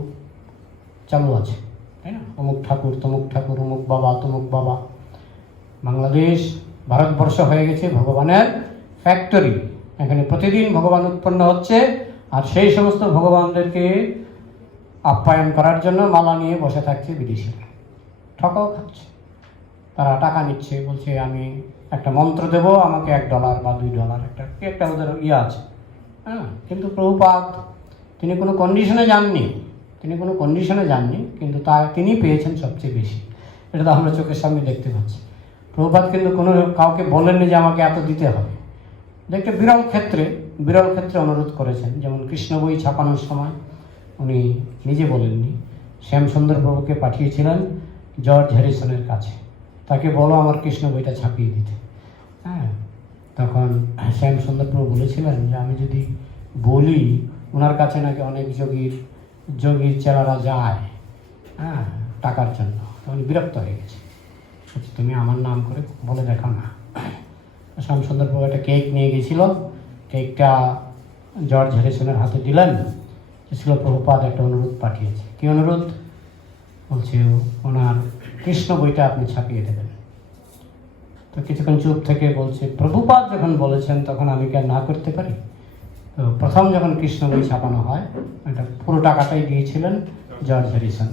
চালু আছে, তাই না? অমুক ঠাকুর, তমুক ঠাকুর, অমুক বাবা, তমুক বাবা। বাংলাদেশ, ভারতবর্ষ হয়ে গেছে ভগবানের ফ্যাক্টরি। এখানে প্রতিদিন ভগবান উৎপন্ন হচ্ছে, আর সেই সমস্ত ভগবানদেরকে আপ্যায়ন করার জন্য মালা নিয়ে বসে থাকছে বিদেশিরা, ঠকাও খাচ্ছে। তারা টাকা নিচ্ছে, বলছে আমি একটা মন্ত্র দেবো, আমাকে $1 বা $2 একটা ওদের ইয়ে আছে। হ্যাঁ, কিন্তু প্রভুপাদ তিনি কোনো কন্ডিশনে যাননি, কিন্তু তিনি পেয়েছেন সবচেয়ে বেশি। এটা তো আমরা চোখের সামনে দেখতে পাচ্ছি। প্রভুপাদ কিন্তু কোনো কাউকে বলেননি যে আমাকে এত দিতে হবে। একটা বিরল ক্ষেত্রে অনুরোধ করেছেন, যেমন কৃষ্ণ বই ছাপানোর সময় উনি নিজে বলেননি, শ্যামসুন্দর প্রভুকে পাঠিয়েছিলেন জর্জ হ্যারিসনের কাছে, তাকে বলো আমার কৃষ্ণ বইটা ছাপিয়ে দিতে। হ্যাঁ, তখন শ্যামসুন্দর প্রভু বলেছিলেন যে আমি যদি বলি, ওনার কাছে নাকি অনেক যোগীর চেলারা যায়, হ্যাঁ, টাকার জন্য। তখন বিরক্ত হয়ে গেছে, তুমি আমার নাম করে বলে দেখাও না। শ্যামসুন্দর প্রভু একটা কেক নিয়ে গেছিল, কেকটা জর্জ হ্যারিসনের হাতে দিলেন। ছিল প্রভুপাদ একটা অনুরোধ পাঠিয়েছে। কি অনুরোধ? বলছে ওনার কৃষ্ণ বইটা আপনি ছাপিয়ে দেবেন। তো কিছুক্ষণ চুপ থেকে বলছে, প্রভুপাদ যখন বলেছেন তখন আমি কি আর না করতে পারি? তো প্রথম যখন কৃষ্ণ বই ছাপানো হয়, এটা পুরো টাকাটাই দিয়েছিলেন জর্জ হ্যারিসন।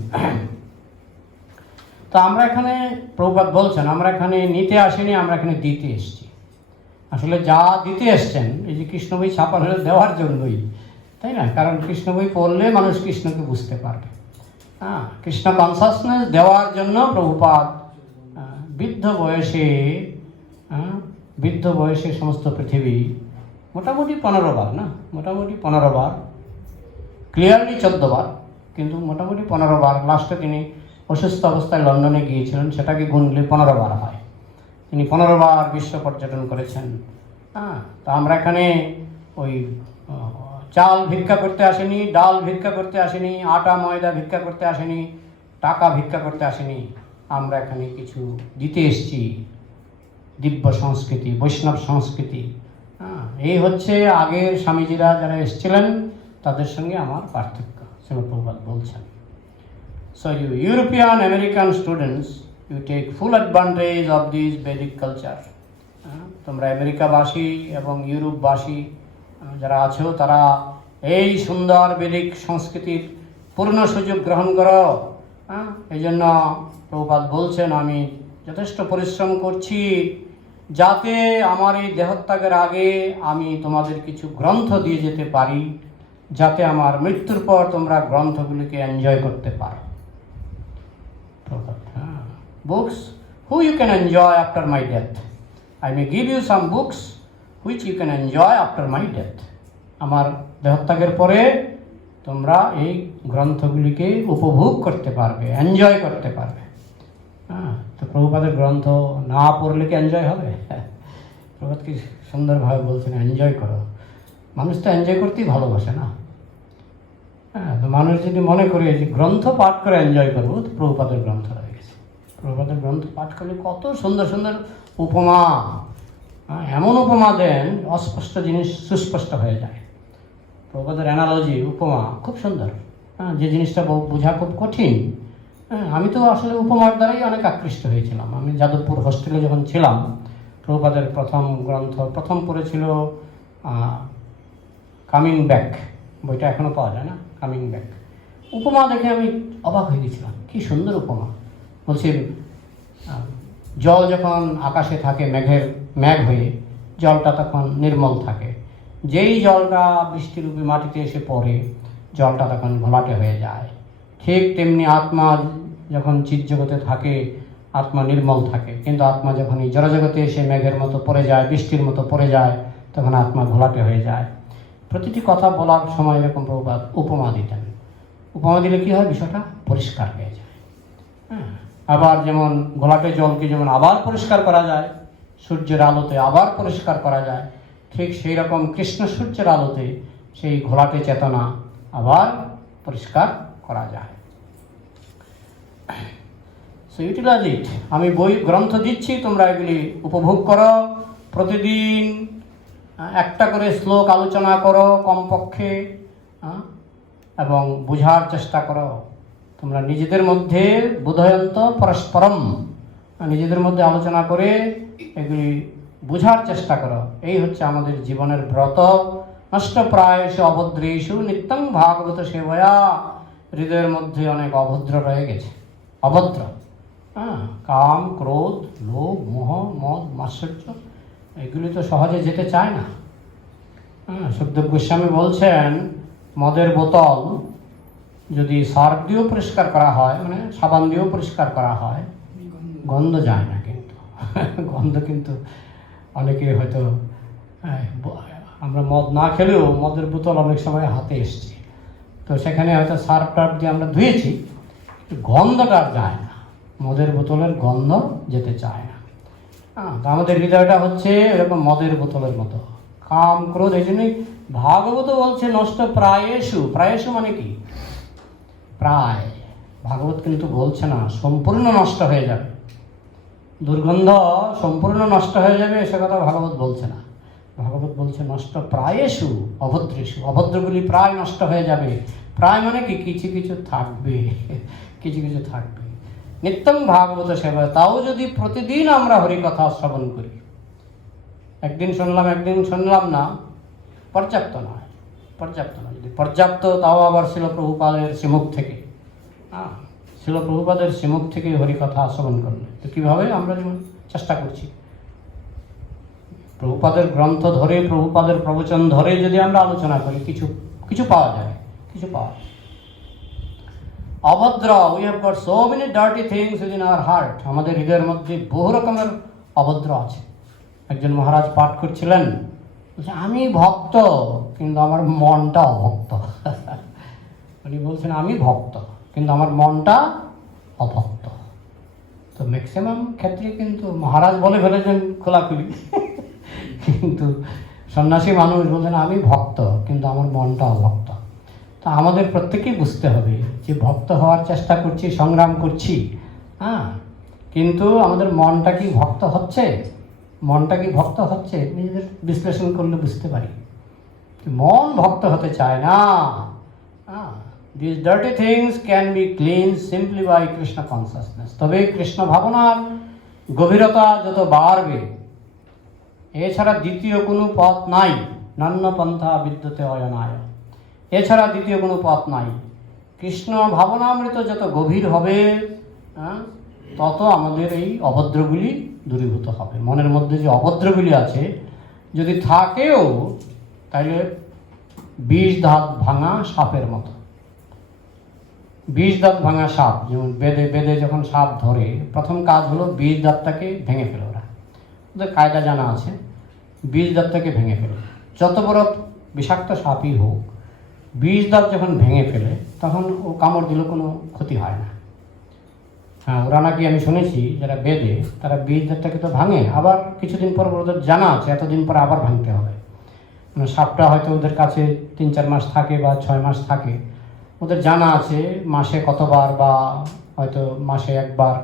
তো আমরা এখানে, প্রভুপাদ বলছেন, আমরা এখানে নিতে আসিনি, আমরা এখানে দিতে এসেছি। আসলে যা দিতে এসছেন, এই যে কৃষ্ণ বই ছাপানো দেওয়ার জন্যই, তাই না? কারণ কৃষ্ণ বই পড়লে মানুষ কৃষ্ণকে বুঝতে পারবে। হ্যাঁ, কৃষ্ণ কনসাসনেস দেওয়ার জন্য প্রভুপাদ বৃদ্ধ বয়সে সমস্ত পৃথিবী মোটামুটি 15 বার, ক্লিয়ারলি 14 বার, কিন্তু মোটামুটি 15 বার। লাস্টে তিনি অসুস্থ অবস্থায় লন্ডনে গিয়েছিলেন, সেটাকে গুনলে 15 বার হয়। তিনি 15 বার বিশ্ব পর্যটন করেছেন। হ্যাঁ, তো আমরা এখানে ওই চাল ভিক্ষা করতে আসেনি, ডাল ভিক্ষা করতে আসেনি, আটা ময়দা ভিক্ষা করতে আসেনি, টাকা ভিক্ষা করতে আসেনি। আমরা এখানে কিছু দিতে এসেছি, দিব্য সংস্কৃতি, বৈষ্ণব সংস্কৃতি। হ্যাঁ, এই হচ্ছে আগের স্বামীজিরা যারা এসেছিলেন তাদের সঙ্গে আমার পার্থক্য, শ্রীমদ প্রভুপাদ বলছেন। So you European American students, you take full advantage of this Vedic culture. তোমরা আমেরিকাবাসী এবং ইউরোপবাসী যারা আছো, তারা এই সুন্দর বেদিক সংস্কৃতির পূর্ণ সুযোগ গ্রহণ করো। এই জন্য প্রভুপাদ বলছেন, আমি যথেষ্ট পরিশ্রম করছি যাতে আমার এই দেহত্যাগের আগে আমি তোমাদের কিছু গ্রন্থ দিয়ে যেতে পারি, যাতে আমার মৃত্যুর পর তোমরা গ্রন্থগুলিকে এনজয় করতে পারো। Books who you can enjoy after my death. I may give you some books which you can enjoy after my death. আমার দেহত্যাগের পরে তোমরা এই গ্রন্থগুলিকে উপভোগ করতে পারবে, এনজয় করতে পারবে। হ্যাঁ, তো প্রভুপাদের গ্রন্থ না পড়লে কি এনজয় হবে? প্রভুপাদ কি সুন্দরভাবে বলছেন, এনজয় করো। মানুষ তো এনজয় করতেই ভালোবাসে না? হ্যাঁ, তো মানুষ যদি মনে করে যে গ্রন্থ পাঠ করে এনজয় করবো, তো প্রভুপাদের গ্রন্থ রয়ে গেছে। প্রভুপাদের গ্রন্থ পাঠ করলে কত সুন্দর সুন্দর উপমা, এমন উপমা দেন অস্পষ্ট জিনিস সুস্পষ্ট হয়ে যায়। প্রভুপাদের অ্যানালজি, উপমা খুব সুন্দর। হ্যাঁ, যে জিনিসটা বোঝা খুব কঠিন। হ্যাঁ, আমি তো আসলে উপমার দ্বারাই অনেক আকৃষ্ট হয়েছিলাম। আমি যাদবপুর হোস্টেলে যখন ছিলাম, প্রভুপাদের প্রথম পড়েছিল কামিং ব্যাক, বইটা এখনও পাওয়া যায় না, কামিং ব্যাক। উপমা দেখে আমি অবাক হয়ে গেছিলাম, কি সুন্দর উপমা। বলছি, জল যখন আকাশে থাকে মেঘ হয়ে, জলটা তখন নির্মল থাকে। যেই জলটা বৃষ্টিরূপী মাটিতে এসে পড়ে, জলটা তখন ঘোলাটে হয়ে যায়। ঠিক তেমনি আত্মা যখন চিৎজগতে থাকে, আত্মা নির্মল থাকে, কিন্তু আত্মা যখন এই জড়জগতে এসে মেঘের মতো পড়ে যায়, বৃষ্টির মতো পড়ে যায়, তখন আত্মা ঘোলাটে হয়ে যায়। প্রতিটি কথা বলার সময় এরকম প্রভুপাদ উপমা দিতেন। উপমা দিলে কী হয়, বিষয়টা পরিষ্কার হয়ে যায়। হ্যাঁ, আবার যেমন ঘোলাটে জলকে যেমন আবার পরিষ্কার করা যায়, সূর্যের আলোতে আবার পরিষ্কার করা যায়, ঠিক সেই রকম কৃষ্ণ সূর্যের আলোতে সেই ঘোলাটে চেতনা আবার পরিষ্কার করা যায়। সো ইউটিলাইজ ইট। আমি গ্রন্থ দিচ্ছি, তোমরা এগুলি উপভোগ করো। প্রতিদিন একটা করে শ্লোক আলোচনা করো কমপক্ষে, এবং বোঝার চেষ্টা করো। তোমরা নিজেদের মধ্যে বোধয়ন্ত পরস্পরম, নিজেদের মধ্যে আলোচনা করে এগুলি বোঝার চেষ্টা করো। এই হচ্ছে আমাদের জীবনের ব্রত। নষ্টপ্রায়সু অভদ্রেষু নিত্যং ভাগবত সেবয়া। হৃদয়ের মধ্যে অনেক অভদ্র রয়ে গেছে, অভদ্র, কাম, ক্রোধ, লোভ, মোহ, মদ, মাৎসর্য, এগুলি তো সহজে যেতে চায় না। সুখদেব গোস্বামী বলছেন, মদের বোতল যদি সার্ফ দিয়েও পরিষ্কার করা হয়, মানে সাবান দিয়েও পরিষ্কার করা হয়, গন্ধ যায় না। কিন্তু গন্ধ কিন্তু অনেকে হয়তো, আমরা মদ না খেলেও মদের বোতল অনেক সময় হাতে এসছে, তো সেখানে হয়তো সার্ফ টার্ফ দিয়ে আমরা ধুয়েছি, গন্ধটা আর যায় না, মদের বোতলের গন্ধ যেতে চায় না। তো আমাদের হৃদয়টা হচ্ছে এরকম মদের বোতলের মতো, কাম, ক্রোধ। এই জন্যই ভাগবত বলছে নষ্ট প্রায়েষু। প্রায়েষু মানে কি? প্রায়। ভাগবত কিন্তু বলছে না সম্পূর্ণ নষ্ট হয়ে যাবে, দুর্গন্ধ সম্পূর্ণ নষ্ট হয়ে যাবে, সে কথা ভাগবত বলছে না। ভাগবত বলছে নষ্ট প্রায়েষু অভদ্রেষু, অভদ্রগুলি প্রায় নষ্ট হয়ে যাবে। প্রায় মানে কি? কিছু কিছু থাকবে, কিছু কিছু থাকবে। নিত্যং ভাগবত সেবা, তাও যদি প্রতিদিন আমরা হরিকথা শ্রবণ করি, একদিন শুনলাম না, পর্যাপ্ত নয়, পর্যাপ্ত নয়। যদি পর্যাপ্ত, তাও আবার শিল প্রভুপাদের শ্রীমুখ থেকে, শিল প্রভুপাদের শ্রীমুখ থেকে হরিকথা শ্রবণ করলে। তো কীভাবে? আমরা যেমন চেষ্টা করছি, প্রভুপাদের গ্রন্থ ধরে, প্রভুপাদের প্রবচন ধরে যদি আমরা আলোচনা করি, কিছু কিছু পাওয়া যায়, কিছু পাওয়া যায়। অভদ্র, we have got so many dirty things within hour heart. আমাদের হৃদয়ের মধ্যে বহু রকমের অভদ্র আছে। একজন মহারাজ পাঠ করছিলেন, বলছে আমি ভক্ত কিন্তু আমার মনটা অভক্ত। উনি বলছেন আমি ভক্ত কিন্তু আমার মনটা অভক্ত। তো ম্যাক্সিমাম ক্ষেত্রে কিন্তু মহারাজ বলে ফেলেছেন খোলাখুলি, কিন্তু সন্ন্যাসী মানুষ বলছেন আমি ভক্ত কিন্তু আমার মনটা অভক্ত। তা আমাদের প্রত্যেকেই বুঝতে হবে যে ভক্ত হওয়ার চেষ্টা করছি, সংগ্রাম করছি, কিন্তু আমাদের মনটা কি ভক্ত হচ্ছে? মনটা কি ভক্ত হচ্ছে? নিজেদের বিশ্লেষণ করলে বুঝতে পারি মন ভক্ত হতে চায় না। This dirty things can be clean simply by Krishna consciousness. তবে কৃষ্ণ ভাবনার গভীরতা যত বাড়বে, এছাড়া দ্বিতীয় কোনো পথ নাই। নান্য পন্থা বিদ্যতে অয়নায়, এছাড়া দ্বিতীয় কোনো পথ নাই। কৃষ্ণ ভাবনামৃত যত গভীর হবে, তত আমাদের এই অভদ্রগুলি দূরীভূত হবে। মনের মধ্যে যে অভদ্রগুলি আছে যদি থাকেও, তাহলে 20 দাঁত ভাঙা সাপের মতো। 20 দাঁত ভাঙা সাপ, যেমন বেদে যখন সাপ ধরে, প্রথম কাজ হলো 20 দাঁতটাকে ভেঙে ফেলে। ওদের কায়দা জানা আছে, 20 দাঁতটাকে ভেঙে ফেলে। যত বড় বিষাক্ত সাপই হোক, 20 দাঁত যখন ভেঙে ফেলে তখন ও কামড় দিলে কোনো ক্ষতি হয় না। ওরা নাকি আমি শুনেছি যারা বেদে, তারা 20 দাঁতটাকে তো ভাঙে, আবার কিছুদিন পর ওদের জানা আছে এতদিন পরে আবার ভাঙতে হবে। মানে সাপটা হয়তো ওদের কাছে 3-4 মাস থাকে বা 6 মাস থাকে, ওদের জানা আছে মাসে কতবার বা হয়তো মাসে একবার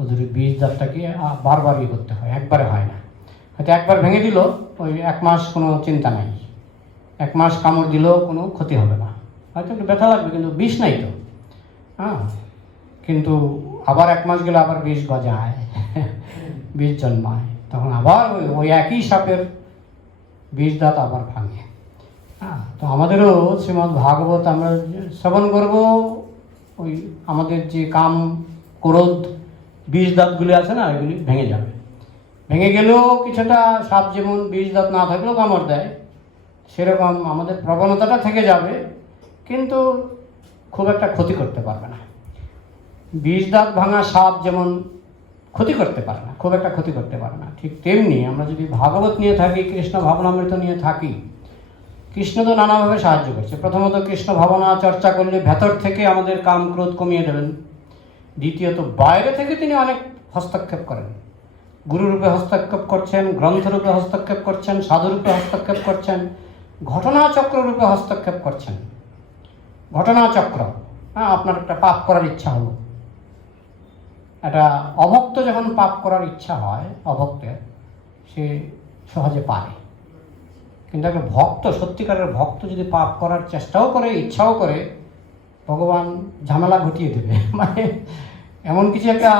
ওদের 20 দাঁতটাকে বারবারই করতে হয়, একবারে হয় না। হয়তো একবার ভেঙে দিল, ওই 1 মাস কোনো চিন্তা নাই, 1 মাস কামড় দিলেও কোনো ক্ষতি হবে না, হয়তো একটু ব্যথা লাগবে কিন্তু বিষ নাই তো। কিন্তু আবার 1 মাস গেলে আবার বিষ গজায়, বিষ জন্মায়, তখন আবার ওই একই সাপের 20 দাঁত আবার ভাঙে। তো আমাদেরও শ্রীমদ্ ভাগবত আমরা শ্রবণ করব, ওই আমাদের যে কাম, ক্রোধ, 20 দাঁতগুলি আছে না, এগুলি ভেঙে যাবে। ভেঙে গেলেও কিছুটা, সাপ যেমন 20 দাঁত না থাকলেও কামড় দেয়, সেরকম আমাদের প্রবণতাটা থেকে যাবে, কিন্তু খুব একটা ক্ষতি করতে পারবে না। 20 দাঁত ভাঙা সাপ যেমন ক্ষতি করতে পারে না, খুব একটা ক্ষতি করতে পারে না, ঠিক তেমনি আমরা যদি ভাগবত নিয়ে থাকি, কৃষ্ণ ভাবনামৃত নিয়ে থাকি, কৃষ্ণ তো নানাভাবে সাহায্য করছে। প্রথমত কৃষ্ণ ভাবনা চর্চা করলে ভেতর থেকে আমাদের কাম, ক্রোধ কমিয়ে দেবেন। দ্বিতীয়ত বাইরে থেকে তিনি অনেক হস্তক্ষেপ করেন, গুরুরূপে হস্তক্ষেপ করছেন, গ্রন্থরূপে হস্তক্ষেপ করছেন, সাধুরূপে হস্তক্ষেপ করছেন, ঘটনাচক্র রূপে হস্তক্ষেপ করছেন। ঘটনাচক্র, আপনার একটা পাপ করার ইচ্ছা হলো, একটা অভক্ত যখন পাপ করার ইচ্ছা হয়, অভক্তের, সে সহজে পারে। কিন্তু একটা ভক্ত, সত্যিকারের ভক্ত যদি পাপ করার চেষ্টাও করে, ইচ্ছাও করে, ভগবান ঝামেলা ঘটিয়ে দেবে, মানে এমন কিছু একটা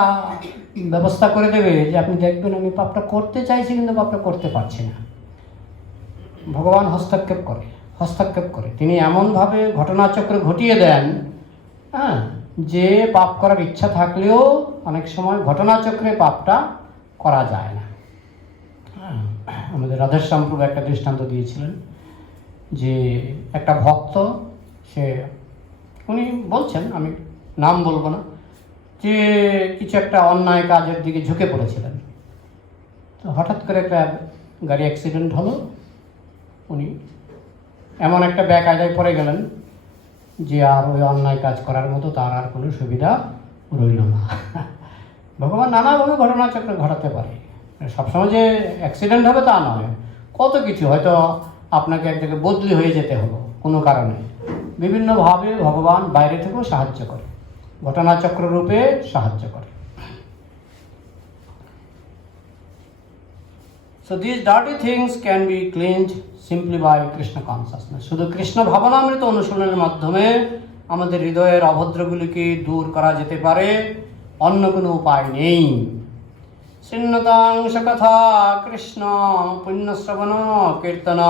ব্যবস্থা করে দেবে যে আপনি দেখবেন আমি পাপটা করতে চাইছি কিন্তু পাপটা করতে পারছি না। ভগবান হস্তক্ষেপ করে তিনি এমনভাবে ঘটনাচক্র ঘটিয়ে দেন, হ্যাঁ, যে পাপ করার ইচ্ছা থাকলেও অনেক সময় ঘটনাচক্রে পাপটা করা যায় না। আমাদের রাধেশ্যাম প্রভু একটা দৃষ্টান্ত দিয়েছিলেন যে একটা ভক্ত, উনি বলছেন, আমি নাম বলবো না, যে কিছু একটা অন্যায় কাজের দিকে ঝুঁকে পড়েছিলেন। তো হঠাৎ করে একটা গাড়ি অ্যাক্সিডেন্ট হলো, উনি এমন একটা বেকায়দায় পড়ে গেলেন যে আর ওই অন্যায় কাজ করার মতো তার আর কোনো সুবিধা রইল না। ভগবান নানাভাবে ঘটনাচক্র ঘটাতে পারে, সবসময় যে অ্যাক্সিডেন্ট হবে তা নয়, কত কিছু, হয়তো আপনাকে এক জায়গায় বদলি হয়ে যেতে হলো কোনো কারণে, বিভিন্নভাবে ভগবান বাইরে থেকেও সাহায্য করে, ঘটনাচক্র রূপে সাহায্য করে। So these dirty things can be cleansed simply by Krishna consciousness. শুধু কৃষ্ণ ভাবনামৃত অনুশীলনের মাধ্যমে আমাদের হৃদয়ের অভদ্রগুলিকে দূর করা যেতে পারে, অন্য কোনো উপায় নেই। শৃণ্যতাংশ কথা কৃষ্ণ পুণ্যশ্রবণ কীর্তন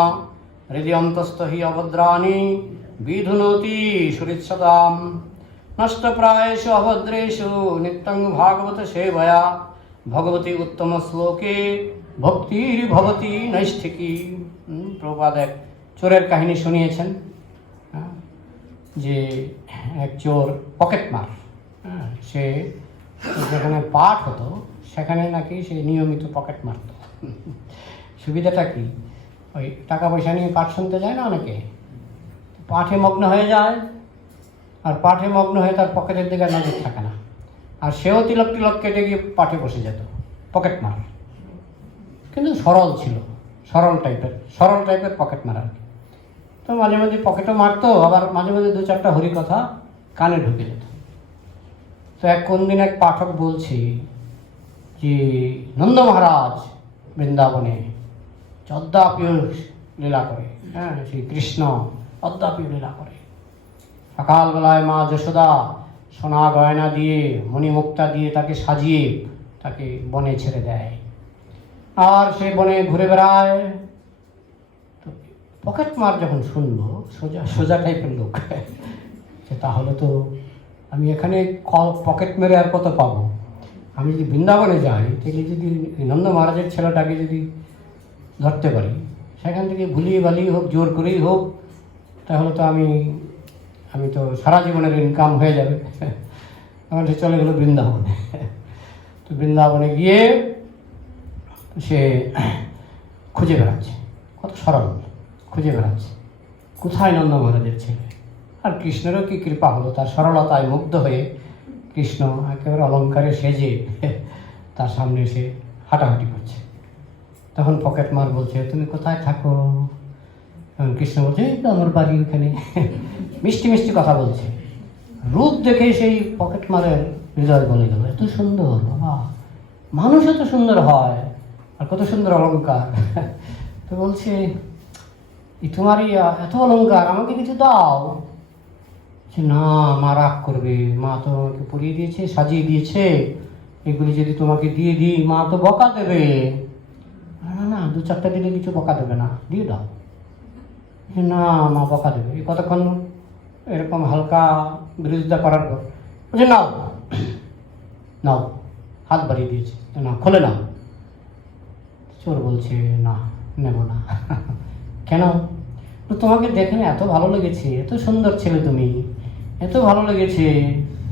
হৃদয় অন্তস্থ হি অভদ্রাণি বিধুনতি সুরিচ্ছতাম নষ্টপ্রায়েষু অভদ্রেষু নিত্যং ভাগবত সেবয়া ভগবতী উত্তম শ্লোকে ভক্তির ভবতী নৈষ্ঠিকী। প্রভুপাদ এক চোরের কাহিনী শুনিয়েছেন, যে এক চোর পকেটমার, সে যেখানে পাঠ হতো সেখানে নাকি সে নিয়মিত পকেট মারত। সুবিধাটা কি, ওই টাকা পয়সা নিয়ে পাঠ শুনতে যায় না অনেকে, পাঠে মগ্ন হয়ে যায়, আর পাঠে মগ্ন হয়ে তার পকেটের দিকে নজর থাকে না, আর সেও তিলক টিলক কেটে গিয়ে পাঠে বসে যেত, পকেট মার। কিন্তু সরল টাইপের পকেট মারা। তো মাঝে মাঝে পকেটও মারতো, আবার মাঝে মাঝে দু চারটা হরি কথা কানে ঢুকে যেত। তো কোন দিন এক পাঠক বলছি যে নন্দ মহারাজ বৃন্দাবনে অদ্যাপিও লীলা করে, হ্যাঁ, শ্রী কৃষ্ণ অদ্যাপিও লীলা করে। সকালবেলায় মা যশোদা সোনা গয়না দিয়ে মণিমুক্তা দিয়ে তাকে সাজিয়ে তাকে বনে ছেড়ে দেয়, আর সে বনে ঘুরে বেড়ায়। তো পকেট মার যখন শুনবো, সোজা টাইপের লোক, তাহলে তো আমি এখানে পকেট মেরে আর কত পাবো, আমি যদি বৃন্দাবনে যাই তাহলে যদি নন্দ মহারাজের ছেলেটাকে যদি ধরতে পারি, সেখান থেকে ভুলিয়ে বালিয়ে হোক জোর করেই হোক, তাহলে তো আমি তো সারা জীবনের ইনকাম হয়ে যাবে। আমার সে চলে গেলো বৃন্দাবনে। তো বৃন্দাবনে গিয়ে সে খুঁজে বেড়াচ্ছে, কত সরল, খুঁজে বেড়াচ্ছে কোথায় নন্দ মহারাজের ছেলে। আর কৃষ্ণেরও কি কৃপা হলো, তার সরলতায় মুগ্ধ হয়ে কৃষ্ণ একেবারে অলঙ্কারে সেজে তার সামনে এসে হাঁটাহাঁটি করছে। তখন পকেট মার বলছে, তুমি কোথায় থাকো? তখন কৃষ্ণ বলছে, এই তো আমার বাড়ি ওখানে। মিষ্টি মিষ্টি কথা বলছে। রূপ দেখে সেই পকেট মারের হৃদয় বলে গেল, এত সুন্দর, বাবা, মানুষ এত সুন্দর হয়, আর কত সুন্দর অলঙ্কার। তো বলছে, তোমারই এত অলঙ্কার, আমাকে কিছু দাও। না, মা রাগ করবে, মা তো আমাকে পরিয়ে দিয়েছে, সাজিয়ে দিয়েছে, এগুলি যদি তোমাকে দিয়ে দিই মা তো বকা দেবে। না না, দু চারটা দিলে কিছু বকা দেবে না, দিয়ে দাও। না, মা বকা দেবে। এই কতক্ষণ এরকম হালকা বিরোধিতা করার পর বলছে, নাও নাও, হাত বাড়িয়ে দিয়েছে, না খোলে নাও। চোর বলছে, না নেব না। কেন? তোমাকে দেখে না এত ভালো লেগেছে, এত সুন্দর ছেলে তুমি, এত ভালো লেগেছে,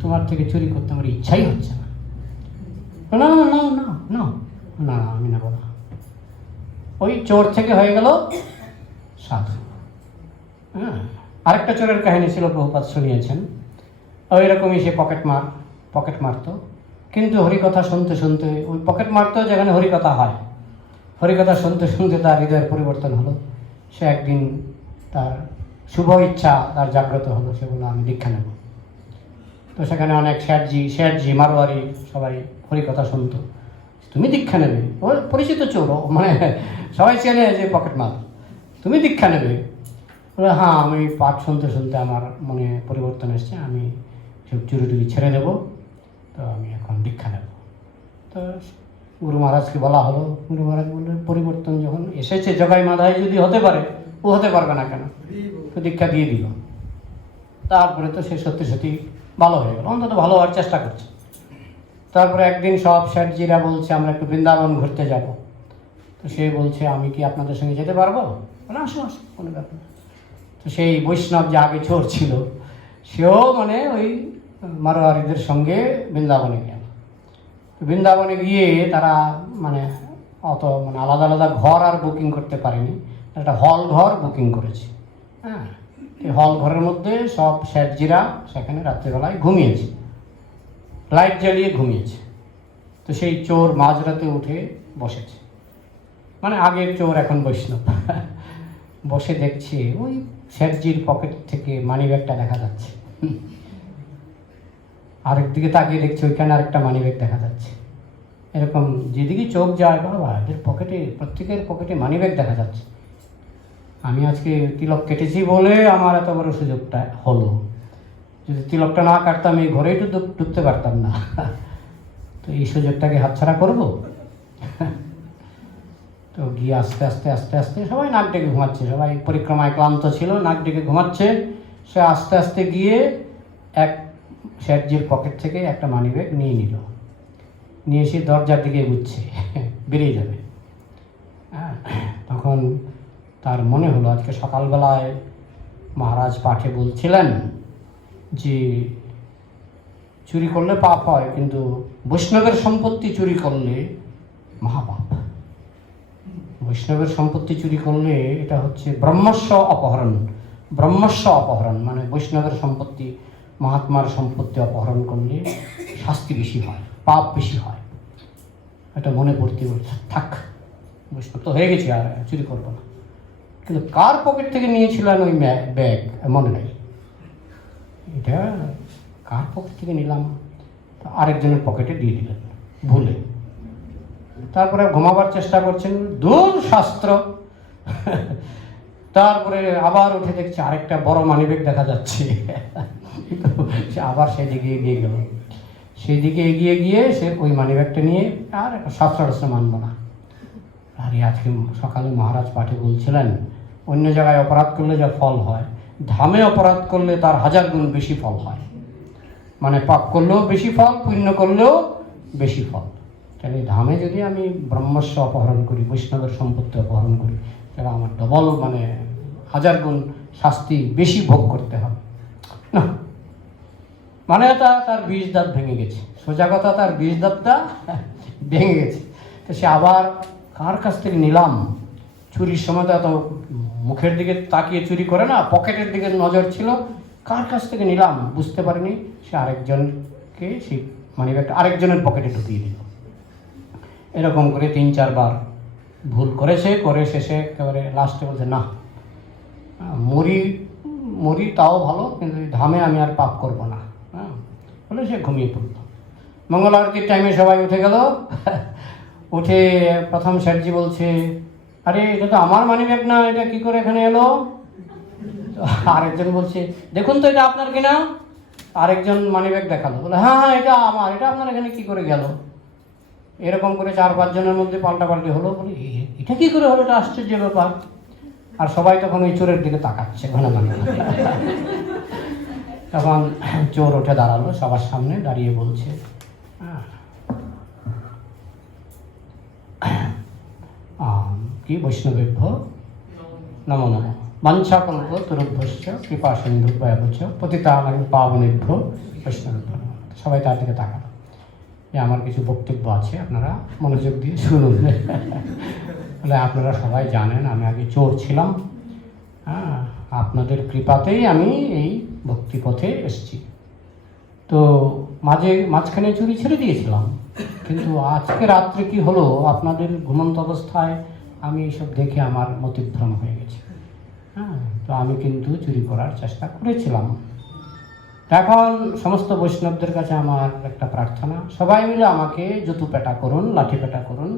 তোমার থেকে চুরি করতে আমার ইচ্ছাই হচ্ছে না। না না না না না না, আমি নেব না। ওই চোর থেকে হয়ে গেল সাধু। হ্যাঁ, আরেকটা চোরের কাহিনী ছিল, প্রভুপাদ শুনিয়েছেন। ওই রকমই সে পকেট মারতো, কিন্তু হরিকথা শুনতে শুনতে, ওই পকেট মারতো যেখানে হরিকথা হয়, হরিকথা শুনতে শুনতে তার হৃদয়ের পরিবর্তন হলো। সে একদিন তার শুভ ইচ্ছা তার জাগ্রত হলো, সে বলল, আমি দীক্ষা নেব। তো সেখানে অনেক শেঠজি মারোয়ারি সবাই হরিকথা শুনতো। তুমি দীক্ষা নেবে? ও পরিচিত চোর, মানে সবাই চেনে যে পকেট মার, তুমি দীক্ষা নেবে? বলে হ্যাঁ, আমি পাঠ শুনতে শুনতে আমার মনে পরিবর্তন এসছে, আমি সব চুরি টুরি ছেড়ে দেবো, তো আমি এখন দীক্ষা নেব। তো গুরু মহারাজকে বলা হলো, গুরু মহারাজ বললেন পরিবর্তন যখন এসেছে জগাই মাধাই যদি হতে পারে, ও হতে পারবে না কেন, তো দীক্ষা দিয়ে দিল। তারপরে তো সে সত্যি সত্যি ভালো হয়ে গেল, অন্তত ভালো হওয়ার চেষ্টা করছে। তারপরে একদিন সব শেঠজিরা বলছে আমরা একটু বৃন্দাবন ঘুরতে যাব। তো সে বলছে আমি কি আপনাদের সঙ্গে যেতে পারবো? বলে আসো আসো, কোনো ব্যাপার না। তো সেই বৈষ্ণব যে আগে চোর ছিল, সেও মানে ওই মারোয়ারিদের সঙ্গে বৃন্দাবনে গেল। বৃন্দাবনে গিয়ে তারা মানে অত মানে আলাদা আলাদা ঘর আর বুকিং করতে পারেনি, একটা হল ঘর বুকিং করেছে। হ্যাঁ, এই হল ঘরের মধ্যে সব শেঠজিরা সেখানে রাত্রিবেলায় ঘুমিয়েছে, লাইট জ্বালিয়ে ঘুমিয়েছে। তো সেই চোর মাঝরাতে উঠে বসেছে, মানে আগের চোর এখন বৈষ্ণব, বসে দেখছে ওই শেঠজির পকেট থেকে মানিব্যাগটা দেখা যাচ্ছে। আরেক দিকে তাকিয়ে দেখছে ওইখানে আরেকটা মানিব্যাগ দেখা যাচ্ছে। এরকম যেদিকে চোখ যায়, বাবা এদের পকেটে, প্রত্যেকের পকেটে মানিব্যাগ দেখা যাচ্ছে। আমি আজকে তিলক কেটেছি বলে আমার এত বড় সুযোগটা হলো, যদি তিলকটা না কাটতাম এই ঘরেই তো ঢুকতে পারতাম না। তো এই সুযোগটাকে হাতছাড়া করবো? তো গিয়ে আস্তে আস্তে আস্তে আস্তে সবাই নাক ডেকে ঘুমাচ্ছে, সবাই পরিক্রমায় ক্লান্ত ছিল, নাক ডেকে ঘুমাচ্ছে। সে আস্তে আস্তে গিয়ে এক শেঠজির পকেট থেকে একটা মানিব্যাগ নিয়ে নিল, নিয়ে এসে দরজার দিকে এগুচ্ছে, বেরিয়ে যাবে। তখন তার মনে হলো আজকে সকালবেলায় মহারাজ পাঠে বলছিলেন যে চুরি করলে পাপ হয়, কিন্তু বৈষ্ণবের সম্পত্তি চুরি করলে মহাপাপ। বৈষ্ণবের সম্পত্তি চুরি করলে এটা হচ্ছে ব্রহ্মস্ব অপহরণ। ব্রহ্মস্ব অপহরণ মানে বৈষ্ণবের সম্পত্তি, মহাত্মার সম্পত্তি অপহরণ করলে শাস্তি বেশি হয়, পাপ বেশি হয়। এটা মনে পড়তে বলছে, থাক বৈষ্ণব তো হয়ে গেছে, আর চুরি করবো না। কিন্তু কার পকেট থেকে নিয়েছিলেন ওই ব্যাগ মনে নেই, এটা কার পকেট থেকে নিলাম, আরেকজনের পকেটে দিয়ে দিলেন ভুলে। তারপরে ঘুমাবার চেষ্টা করছেন, দূর শাস্ত্র। তারপরে আবার উঠে দেখছে আরেকটা বড় মানিব্যাগ দেখা যাচ্ছে। সে আবার সেদিকে এগিয়ে গেল, সেদিকে এগিয়ে গিয়ে সে ওই মানিব্যাগটা নিয়ে আর শাস্ত্র মানব না। আর আজকে সকালে মহারাজ পাঠে বলছিলেন অন্য জায়গায় অপরাধ করলে যা ফল হয়, ধামে অপরাধ করলে তার 1000 গুণ বেশি ফল হয়। মানে পাপ করলেও বেশি ফল, পুণ্য করলেও বেশি ফল। তাহলে ধামে যদি আমি ব্রহ্মস্ব অপহরণ করি, বৈষ্ণবের সম্পত্তি অপহরণ করি, তাহলে আমার ডবল মানে 1000 গুণ শাস্তি বেশি ভোগ করতে হবে না। মানে তার 20 দাঁত ভেঙে গেছে, সোজা কথা তার 20 দাঁতটা ভেঙে গেছে। তো সে আবার কার কাছ থেকে নিলাম, চুরির সময় তো এত মুখের দিকে তাকিয়ে চুরি করে না, পকেটের দিকে নজর ছিল, কার কাছ থেকে নিলাম বুঝতে পারিনি। সে আরেকজনকে সেই মানিব্যাগটা আরেকজনের পকেটে ঢুকিয়ে দিল। এরকম করে 3-4 বার ভুল করেছে, করে শেষে একেবারে লাস্টে বলছে না, মরি তাও ভালো, কিন্তু ধামে আমি আর পাপ করবো না। হ্যাঁ, বলে সে ঘুমিয়ে পড়ল। মঙ্গল আরতির টাইমে সবাই উঠে গেল। উঠে প্রথম শেঠজি বলছে, আরে এটা তো আমার মানিব্যাগ না, এটা কি করে এখানে এলো? আরেকজন বলছে, দেখুন তো এটা আপনার কিনা। আরেকজন মানিব্যাগ দেখালো, বলে হ্যাঁ হ্যাঁ এটা আমার, এটা আপনার এখানে কি করে গেল? এরকম করে 4-5 জনের মধ্যে পাল্টাপাল্টি হলো। বলি এটা কি করে হলো, এটা আশ্চর্য ব্যাপার। আর সবাই তখন ওই চোরের দিকে তাকাচ্ছে ঘন ঘন। তখন চোর উঠে দাঁড়ালো সবার সামনে, দাঁড়িয়ে বলছে, কি বৈষ্ণবেভ্য নমো নমঃ, বাঞ্ছাকল্প তরুভ্যশ্চ কৃপা সিন্ধুভ্যশ্চ পতিতানাং পাবনেভ্য বৈষ্ণবেভ্যো নমঃ। সবাই তার দিকে তাকালো। আমার কিছু বক্তব্য আছে, আপনারা মনোযোগ দিয়ে শুনুন। বলে আপনারা সবাই জানেন আমি আগে চোর ছিলাম, হ্যাঁ, আপনাদের কৃপাতেই আমি এই ভক্তিপথে এসেছি। তো মাঝখানে চুরি ছেড়ে দিয়েছিলাম, কিন্তু আজকে রাত্রে কি হলো, আপনাদের ঘুমন্ত অবস্থায় আমি এইসব দেখে আমার মতিভ্রম হয়ে গেছে। হ্যাঁ, তো আমি কিন্তু চুরি করার চেষ্টা করেছিলাম। এখন সমস্ত বৈষ্ণবদের কাছে আমার একটা প্রার্থনা, সবাই মিলে আমাকে জুতো পেটা করুন, লাঠি পেটা করুন,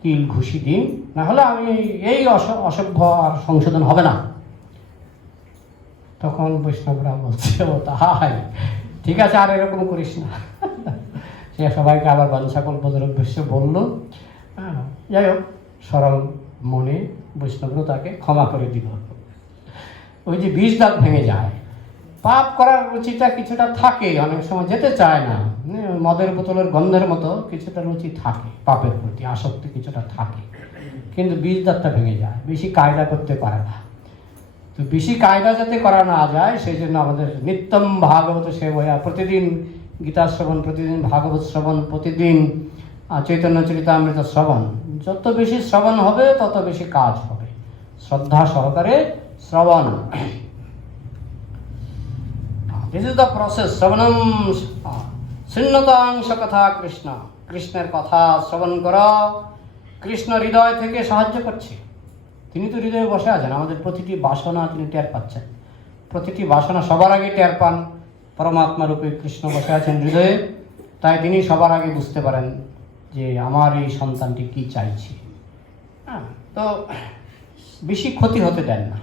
কিল ঘুষি দিন, না হলে আমি এই অসভ্য আর সংশোধন হবে না। তখন বৈষ্ণবরা বলছে, ও তাই, ঠিক আছে, আর এরকম করিস না। সে সবাইকে আবার বাঞ্ছাকল্পতরু উদ্দেশ্য বলল। যাই হোক, সরল মনে বৈষ্ণবরা তাকে ক্ষমা করে দিল। ওই যে 20 দাঁত ভেঙে যায়, পাপ করার রুচিটা কিছুটা থাকে, অনেক সময় যেতে চায় না, মদের বোতলের গন্ধের মতো কিছুটা রুচি থাকে, পাপের প্রতি আসক্তি কিছুটা থাকে, কিন্তু 20 দাঁতটা ভেঙে যায়, বেশি কায়দা করতে পারে না। তো বেশি কায়দা যাতে করা না যায় সেই জন্য আমাদের নিত্যম ভাগবত সেবয়া, প্রতিদিন গীতা শ্রবণ, প্রতিদিন ভাগবত শ্রবণ, প্রতিদিন চৈতন্য চরিতামৃত শ্রবণ, যত বেশি শ্রবণ হবে তত বেশি কাজ হবে। শ্রদ্ধা সহকারে শ্রবণ, দিস ইজ দ্য প্রসেস। শ্রবণম শৃণ্যতাংশ কথা কৃষ্ণ, কৃষ্ণের কথা শ্রবণ করো। কৃষ্ণ হৃদয় থেকে সাহায্য করছে, তিনি তো হৃদয়ে বসে আছেন, আমাদের প্রতিটি বাসনা তিনি টের পাচ্ছেন। প্রতিটি বাসনা সবার আগে টের পান, পরমাত্মা রূপে কৃষ্ণ বসে আছেন হৃদয়ে, তাই তিনি সবার আগে বুঝতে পারেন যে আমার এই সন্তানটি কি চাইছে। তো বেশি ক্ষতি হতে দেন না।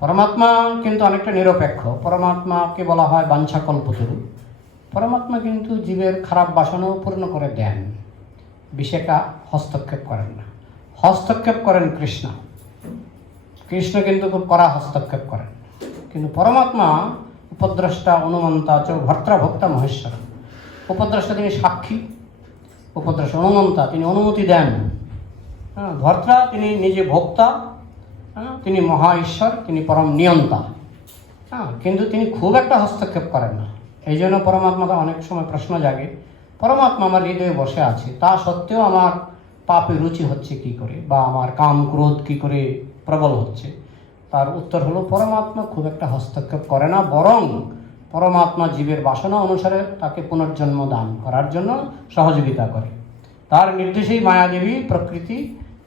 পরমাত্মা কিন্তু অনেকটা নিরপেক্ষ, পরমাত্মাকে বলা হয় বাঞ্ছাকল্পতরু। পরমাত্মা কিন্তু জীবের খারাপ বাসনাও পূর্ণ করে দেন, বিশেষা হস্তক্ষেপ করেন না। হস্তক্ষেপ করেন কৃষ্ণ, কৃষ্ণ কিন্তু খুব কড়া হস্তক্ষেপ করেন। কিন্তু পরমাত্মা উপদ্রষ্টা অনুমন্তা চ ভর্তা ভোক্তা মহেশ্বর। উপদ্রষ্টা তিনি সাক্ষী, উপদ্রষ্টা অনুমন্তা তিনি অনুমতি দেন, ভর্তা তিনি নিজে ভোক্তা, তিনি মহা ঈশ্বর, তিনি পরম নিয়ন্তা, কিন্তু তিনি খুব একটা হস্তক্ষেপ করেন না। এই জন্য পরমাত্মাটা অনেক সময় প্রশ্ন জাগে, পরমাত্মা আমার হৃদয়ে বসে আছে, তা সত্ত্বেও আমার পাপে রুচি হচ্ছে কি করে, বা আমার কাম ক্রোধ কি করে প্রবল হচ্ছে। তার উত্তর হলো পরমাত্মা খুব একটা হস্তক্ষেপ করে না, বরং পরমাত্মা জীবের বাসনা অনুসারে তাকে পুনর্জন্ম দান করার জন্য সহযোগিতা করে। তার নির্দেশেই মায়াদেবী প্রকৃতি,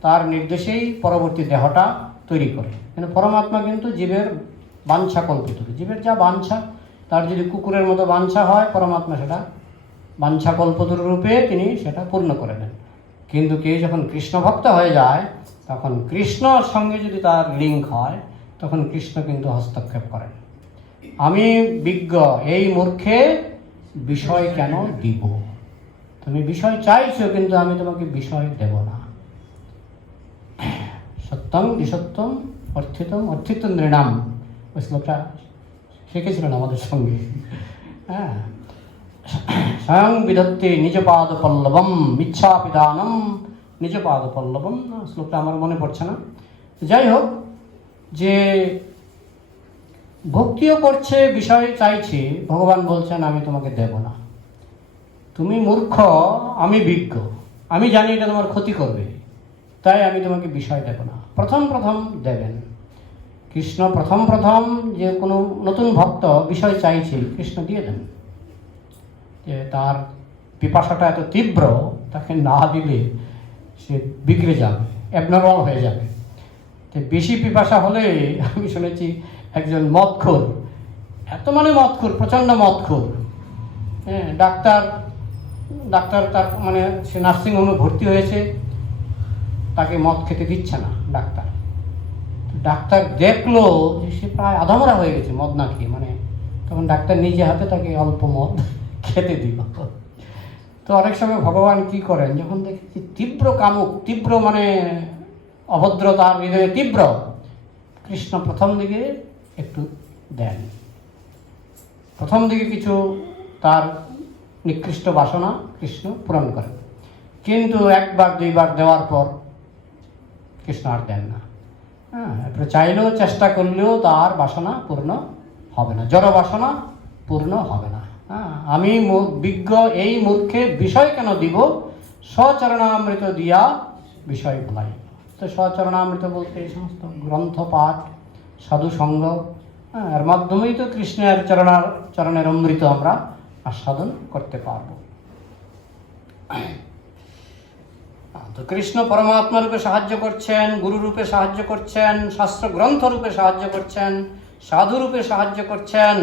তার নির্দেশেই পরবর্তী দেহটা তৈরি করে। কিন্তু পরমাত্মা কিন্তু জীবের বাঞ্ছা কল্পতরু, জীবের যা বাঞ্ছা, তার যদি কুকুরের মতো বাঞ্ছা হয়, পরমাত্মা সেটা বাঞ্ছা কল্পতরু রূপে তিনি সেটা পূর্ণ করে দেন। কিন্তু কেউ যখন কৃষ্ণ ভক্ত হয়ে যায়, তখন কৃষ্ণর সঙ্গে যদি তার লিঙ্ক হয়, তখন কৃষ্ণ কিন্তু হস্তক্ষেপ করেন। আমি বিজ্ঞ, এই মূর্খে বিষয় কেন দিব? তুমি বিষয় চাইছো, কিন্তু আমি তোমাকে বিষয় দেব না। সত্যম বিসত্যম অর্থিতম অর্থিতম নৃণাম, ওই শ্লোকটা শিখেছিলেন আমাদের সঙ্গে। হ্যাঁ, স্বয়ং বিধত্তে নিজ পাদ পল্লবম মিচ্ছা পিদানম নিজ পাদ পল্লবম, শ্লোকটা আমার মনে পড়ছে না। যাই হোক, যে ভক্তিও করছে, বিষয় চাইছে, ভগবান বলছেন আমি তোমাকে দেব না। তুমি মূর্খ, আমি বিজ্ঞ, আমি জানি এটা তোমার ক্ষতি করবে, তাই আমি তোমাকে বিষয় দেব না। প্রথম প্রথম দেবেন কৃষ্ণ, প্রথম প্রথম যে কোনো নতুন ভক্ত বিষয় চাইছে, কৃষ্ণ দিয়ে দেন। যে তার পিপাসাটা এত তীব্র, তাকে না দিলে সে বিগড়ে যাবে, অ্যাবনর্মাল হয়ে যাবে। তো বেশি পিপাসা হলে, আমি শুনেছি একজন মদখোর, এত মানে মদখোর, প্রচণ্ড মদখোর, হ্যাঁ, ডাক্তার তার মানে সে নার্সিংহোমে ভর্তি হয়েছে, তাকে মদ খেতে দিচ্ছে না ডাক্তার। ডাক্তার দেখলো যে সে প্রায় আধমরা হয়ে গেছে মদ না খেয়ে, মানে তখন ডাক্তার নিজে হাতে তাকে অল্প মদ খেতে দিল। তো অনেক সময় ভগবান কি করেন, যখন দেখি তীব্র কামুক, তীব্র মানে অভদ্র, তার হৃদয়ে তীব্র, কৃষ্ণ প্রথম দিকে একটু দেন, প্রথম দিকে কিছু তার নিকৃষ্ট বাসনা কৃষ্ণ পূরণ করেন। কিন্তু একবার দুইবার দেওয়ার পর কৃষ্ণ আর দেন না। হ্যাঁ, এরপরে চাইলেও চেষ্টা করলেও তার বাসনা পূর্ণ হবে না, জড় বাসনা পূর্ণ হবে না। হ্যাঁ, আমি বিজ্ঞ, এই মূর্খে বিষয় কেন দিব? স্বচরণামৃত দিয়া বিষয় ভুলাই। তো স্বচরণামৃত বলতে এই সমস্ত গ্রন্থ পাঠ, সাধু সঙ্গ, এর মাধ্যমেই তো কৃষ্ণের চরণের অমৃত আমরা আস্বাদন করতে পারব। তো কৃষ্ণ পরমাত্মা রূপে সাহায্য করছেন, গুরু রূপে সাহায্য করছেন, শাস্ত্র গ্রন্থ রূপে সাহায্য করছেন, সাধু রূপে সাহায্য করছেন।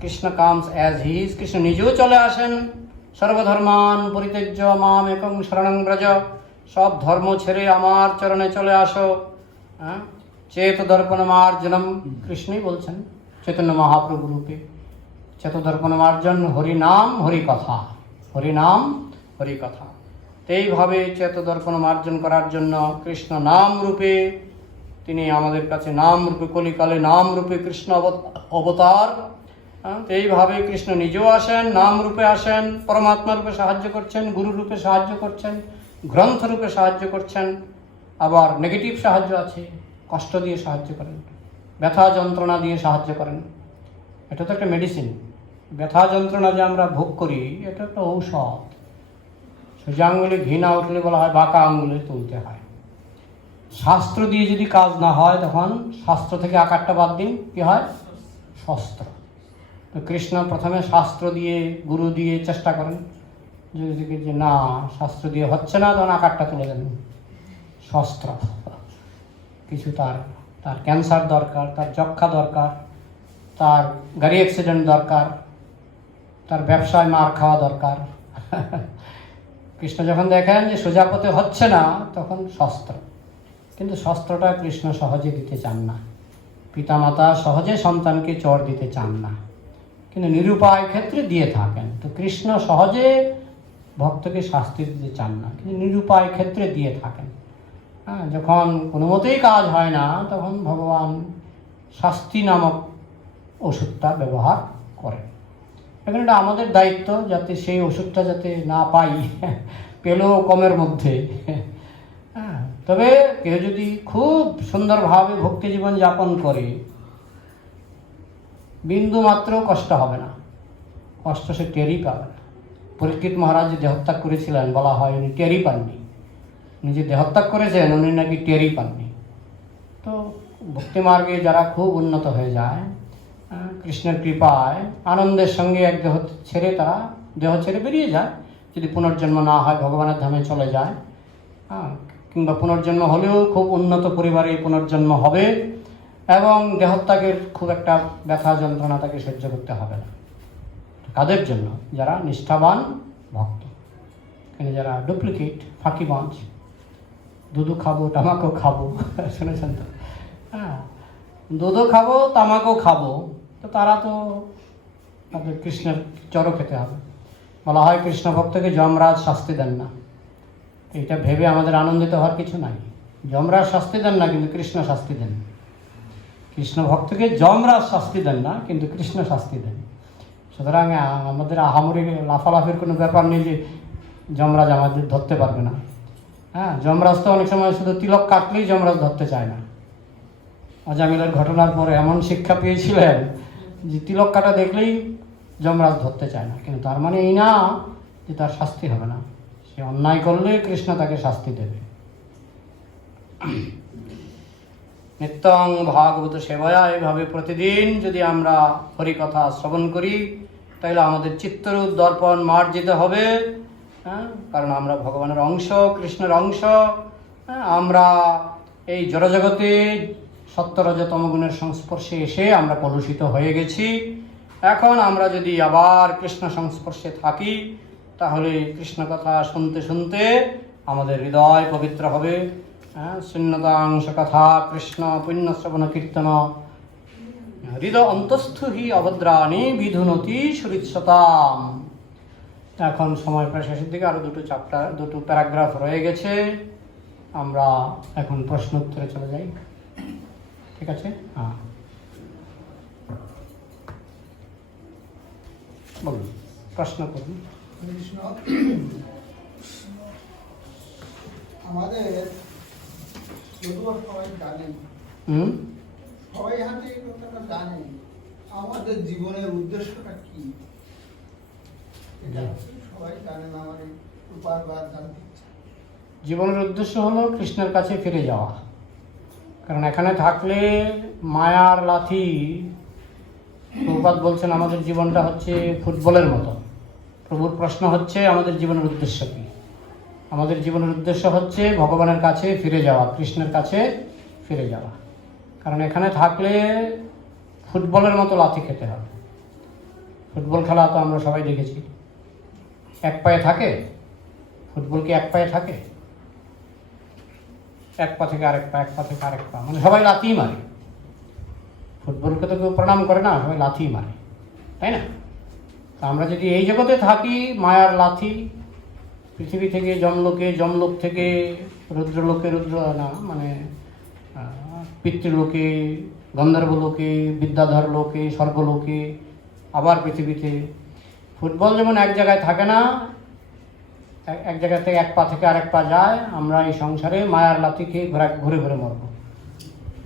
Krishna comes as he is, Krishna নিজেও চলে আসেন। সর্বধর্মান পরিত্যজ্য মাম একং শরণং ব্রজ, সব ধর্ম ছেড়ে আমার চরণে চলে আসো। চেতদর্পণমার্জনম, কৃষ্ণই বলছেন চৈতন্য মহাপ্রভু রূপে। চেতদর্পণমার্জন হরিনাম হরিকথা, হরিনাম হরিকথা। তো এইভাবে চেতদর্পণ মার্জন করার জন্য কৃষ্ণ নাম রূপে তিনি আমাদের কাছে নাম রূপে, কলিকালে নাম রূপে কৃষ্ণ অবতার। তো এইভাবে কৃষ্ণ নিজেও আসেন, নাম রূপে আসেন, পরমাত্মা রূপে সাহায্য করছেন, গুরু রূপে সাহায্য করছেন, গ্রন্থ রূপে সাহায্য করছেন। আবার নেগেটিভ সাহায্য আছে, কষ্ট দিয়ে সাহায্য করেন, ব্যথা যন্ত্রণা দিয়ে সাহায্য করেন। এটা তো একটা মেডিসিন। ব্যথা যন্ত্রণা যে আমরা ভোগ করি, এটা একটা ঔষধ। সোজা আঙুলে ঘি না উঠলে বলা হয় বাঁকা আঙুলে তুলতে হয়। শাস্ত্র দিয়ে যদি কাজ না হয়, তখন শাস্ত্র থেকে আকারটা বাদ দিন, কি হয়? শস্ত্র। তো কৃষ্ণ প্রথমে শাস্ত্র দিয়ে, গুরু দিয়ে চেষ্টা করেন। যদি দেখি যে না, শাস্ত্র দিয়ে হচ্ছে না, তখন আকারটা তুলে দেন, শস্ত্র। কিছু তার ক্যান্সার দরকার, তার যক্ষা দরকার, তার গাড়ি অ্যাক্সিডেন্ট দরকার, তার ব্যবসায় মার খাওয়া দরকার। কৃষ্ণ যখন দেখেন যে সোজা পথে হচ্ছে না, তখন শস্ত্র। কিন্তু শস্ত্রটা কৃষ্ণ সহজে দিতে চান না। পিতামাতা সহজে সন্তানকে চর দিতে চান না, কিন্তু নিরুপায় ক্ষেত্রে দিয়ে থাকেন। তো কৃষ্ণ সহজে ভক্তকে শাস্তি দিতে চান না, কিন্তু নিরুপায় ক্ষেত্রে দিয়ে থাকেন। যখন কোনো মতেই কাজ হয় না, তখন ভগবান শাস্তি নামক ওষুধটা ব্যবহার করেন। এখন এটা আমাদের দায়িত্ব, যাতে সেই ওষুধটা যাতে না পাই, পেলেও কমের মধ্যে। তবে কেউ যদি খুব সুন্দরভাবে ভক্তি জীবন যাপন করে, বিন্দু মাত্র কষ্ট হবে না, কষ্ট সে টেরই পাবে না। পরীক্ষিত মহারাজ যে দেহত্যাগ করেছিলেন, বলা হয় উনি টেরই পাননি। উনি যে দেহত্যাগ করেছেন, উনি নাকি টেরই পাননি। তো ভক্তি মার্গে যারা খুব উন্নত হয়ে যায়, কৃষ্ণের কৃপায় আনন্দের সঙ্গে এক দেহ ছেড়ে তারা দেহ ছেড়ে বেরিয়ে যায়। যদি পুনর্জন্ম না হয়, ভগবানের ধামে চলে যায়। কিংবা পুনর্জন্ম হলেও খুব উন্নত পরিবারে পুনর্জন্ম হবে, এবং দেহত্যাগের খুব একটা ব্যথা যন্ত্রণা তাকে সহ্য করতে হবে না। কাদের জন্য? যারা নিষ্ঠাবান ভক্ত। এখানে যারা ডুপ্লিকেট, ফাঁকিবাজ, দুধু খাবো তামাকও খাবো, শুনেছেন তো? দুধও খাবো তামাকও খাবো, তো তারা তো তাদের কৃষ্ণের চরও খেতে হবে। বলা হয় কৃষ্ণ ভক্তকে যমরাজ শাস্তি দেন না। এটা ভেবে আমাদের আনন্দিত হওয়ার কিছু নাই। যমরাজ শাস্তি দেন না, কিন্তু কৃষ্ণ শাস্তি দেন। কৃষ্ণ ভক্তকে যমরাজ শাস্তি দেন না, কিন্তু কৃষ্ণ শাস্তি দেন। সুতরাং আমাদের আহামরি লাফালাফির কোনো ব্যাপার নেই যে যমরাজ আমাদের ধরতে পারবে না। যমরাজ তো অনেক সময় শুধু তিলক কাটলেই যমরাজ ধরতে চায় না। অজামিলের ঘটনার পরে এমন শিক্ষা পেয়েছিলেন যে তিলক কাটা দেখলেই যমরাজ ধরতে চায় না। কিন্তু তার মানে এই না যে তার শাস্তি হবে না। সে অন্যায় করলে কৃষ্ণ তাকে শাস্তি দেবে। নিত্যং ভাগবত সেবায়া, এইভাবে প্রতিদিন যদি আমরা হরিকথা শ্রবণ করি, তাহলে আমাদের চিত্তরূপ দর্পণ মার্জিত হবে। কারণ আমরা ভগবানের অংশ, কৃষ্ণের অংশ। আমরা এই জড়জগতে সত্য-রজ-তম গুণের সংস্পর্শে এসে আমরা কলুষিত হয়ে গেছি। এখন আমরা যদি আবার কৃষ্ণ সংস্পর্শে থাকি, তাহলে কৃষ্ণ কথা শুনতে শুনতে আমাদের হৃদয় পবিত্র হবে। শূন্যতাংশ কথা কৃষ্ণ পুণ্যশ্রবণ কীর্তন হৃদয় অন্তস্থু হি অভদ্রাণী বিধুনতি সুরিৎসতাম। এখন সময় প্রায় শেষের দিকে, আরও দুটো প্যারাগ্রাফ রয়ে গেছে। আমরা এখন প্রশ্ন উত্তরে চলে যাই, ঠিক আছে? বলুন, প্রশ্ন করুন। আমাদের সবাই জানেন, সবাই হাতে এই কথাটা জানেন, আমাদের জীবনের উদ্দেশ্যটা কি, এটা সবাই জানেন। আমাদের বারবার জানতে ইচ্ছা। জীবনের উদ্দেশ্য হলো কৃষ্ণের কাছে ফিরে যাওয়া। কারণ এখানে থাকলে মায়ার লাথি, প্রভুপাদ বলছেন আমাদের জীবনটা হচ্ছে ফুটবলের মতো। প্রভুর প্রশ্ন হচ্ছে আমাদের জীবনের উদ্দেশ্য কী? আমাদের জীবনের উদ্দেশ্য হচ্ছে ভগবানের কাছে ফিরে যাওয়া, কৃষ্ণের কাছে ফিরে যাওয়া। কারণ এখানে থাকলে ফুটবলের মতো লাথি খেতে হবে। ফুটবল খেলা তো আমরা সবাই দেখেছি, এক পায়ে থাকে। ফুটবল কি এক পায়ে থাকে? এক পা থেকে আরেক পা, এক পা থেকে আরেক পা, মানে সবাই লাথিই মারে। ফুটবলকে তো কেউ প্রণাম করে না, সবাই লাথিই মারে, তাই না? তা আমরা যদি এই জগতে থাকি, মায়ার লাথি, পৃথিবী থেকে যমলোকে, যমলোক থেকে রুদ্রলোকে, রুদ্র না মানে পিতৃলোকে, গন্ধর্বলোকে, বিদ্যাধর লোকে, স্বর্গলোকে, আবার পৃথিবীতে। ফুটবল যেমন এক জায়গায় থাকে না, এক জায়গা থেকে এক পা থেকে আরেক পা যায়, আমরা এই সংসারে মায়ার লাথি খেয়ে ঘুরে ঘুরে মরবো।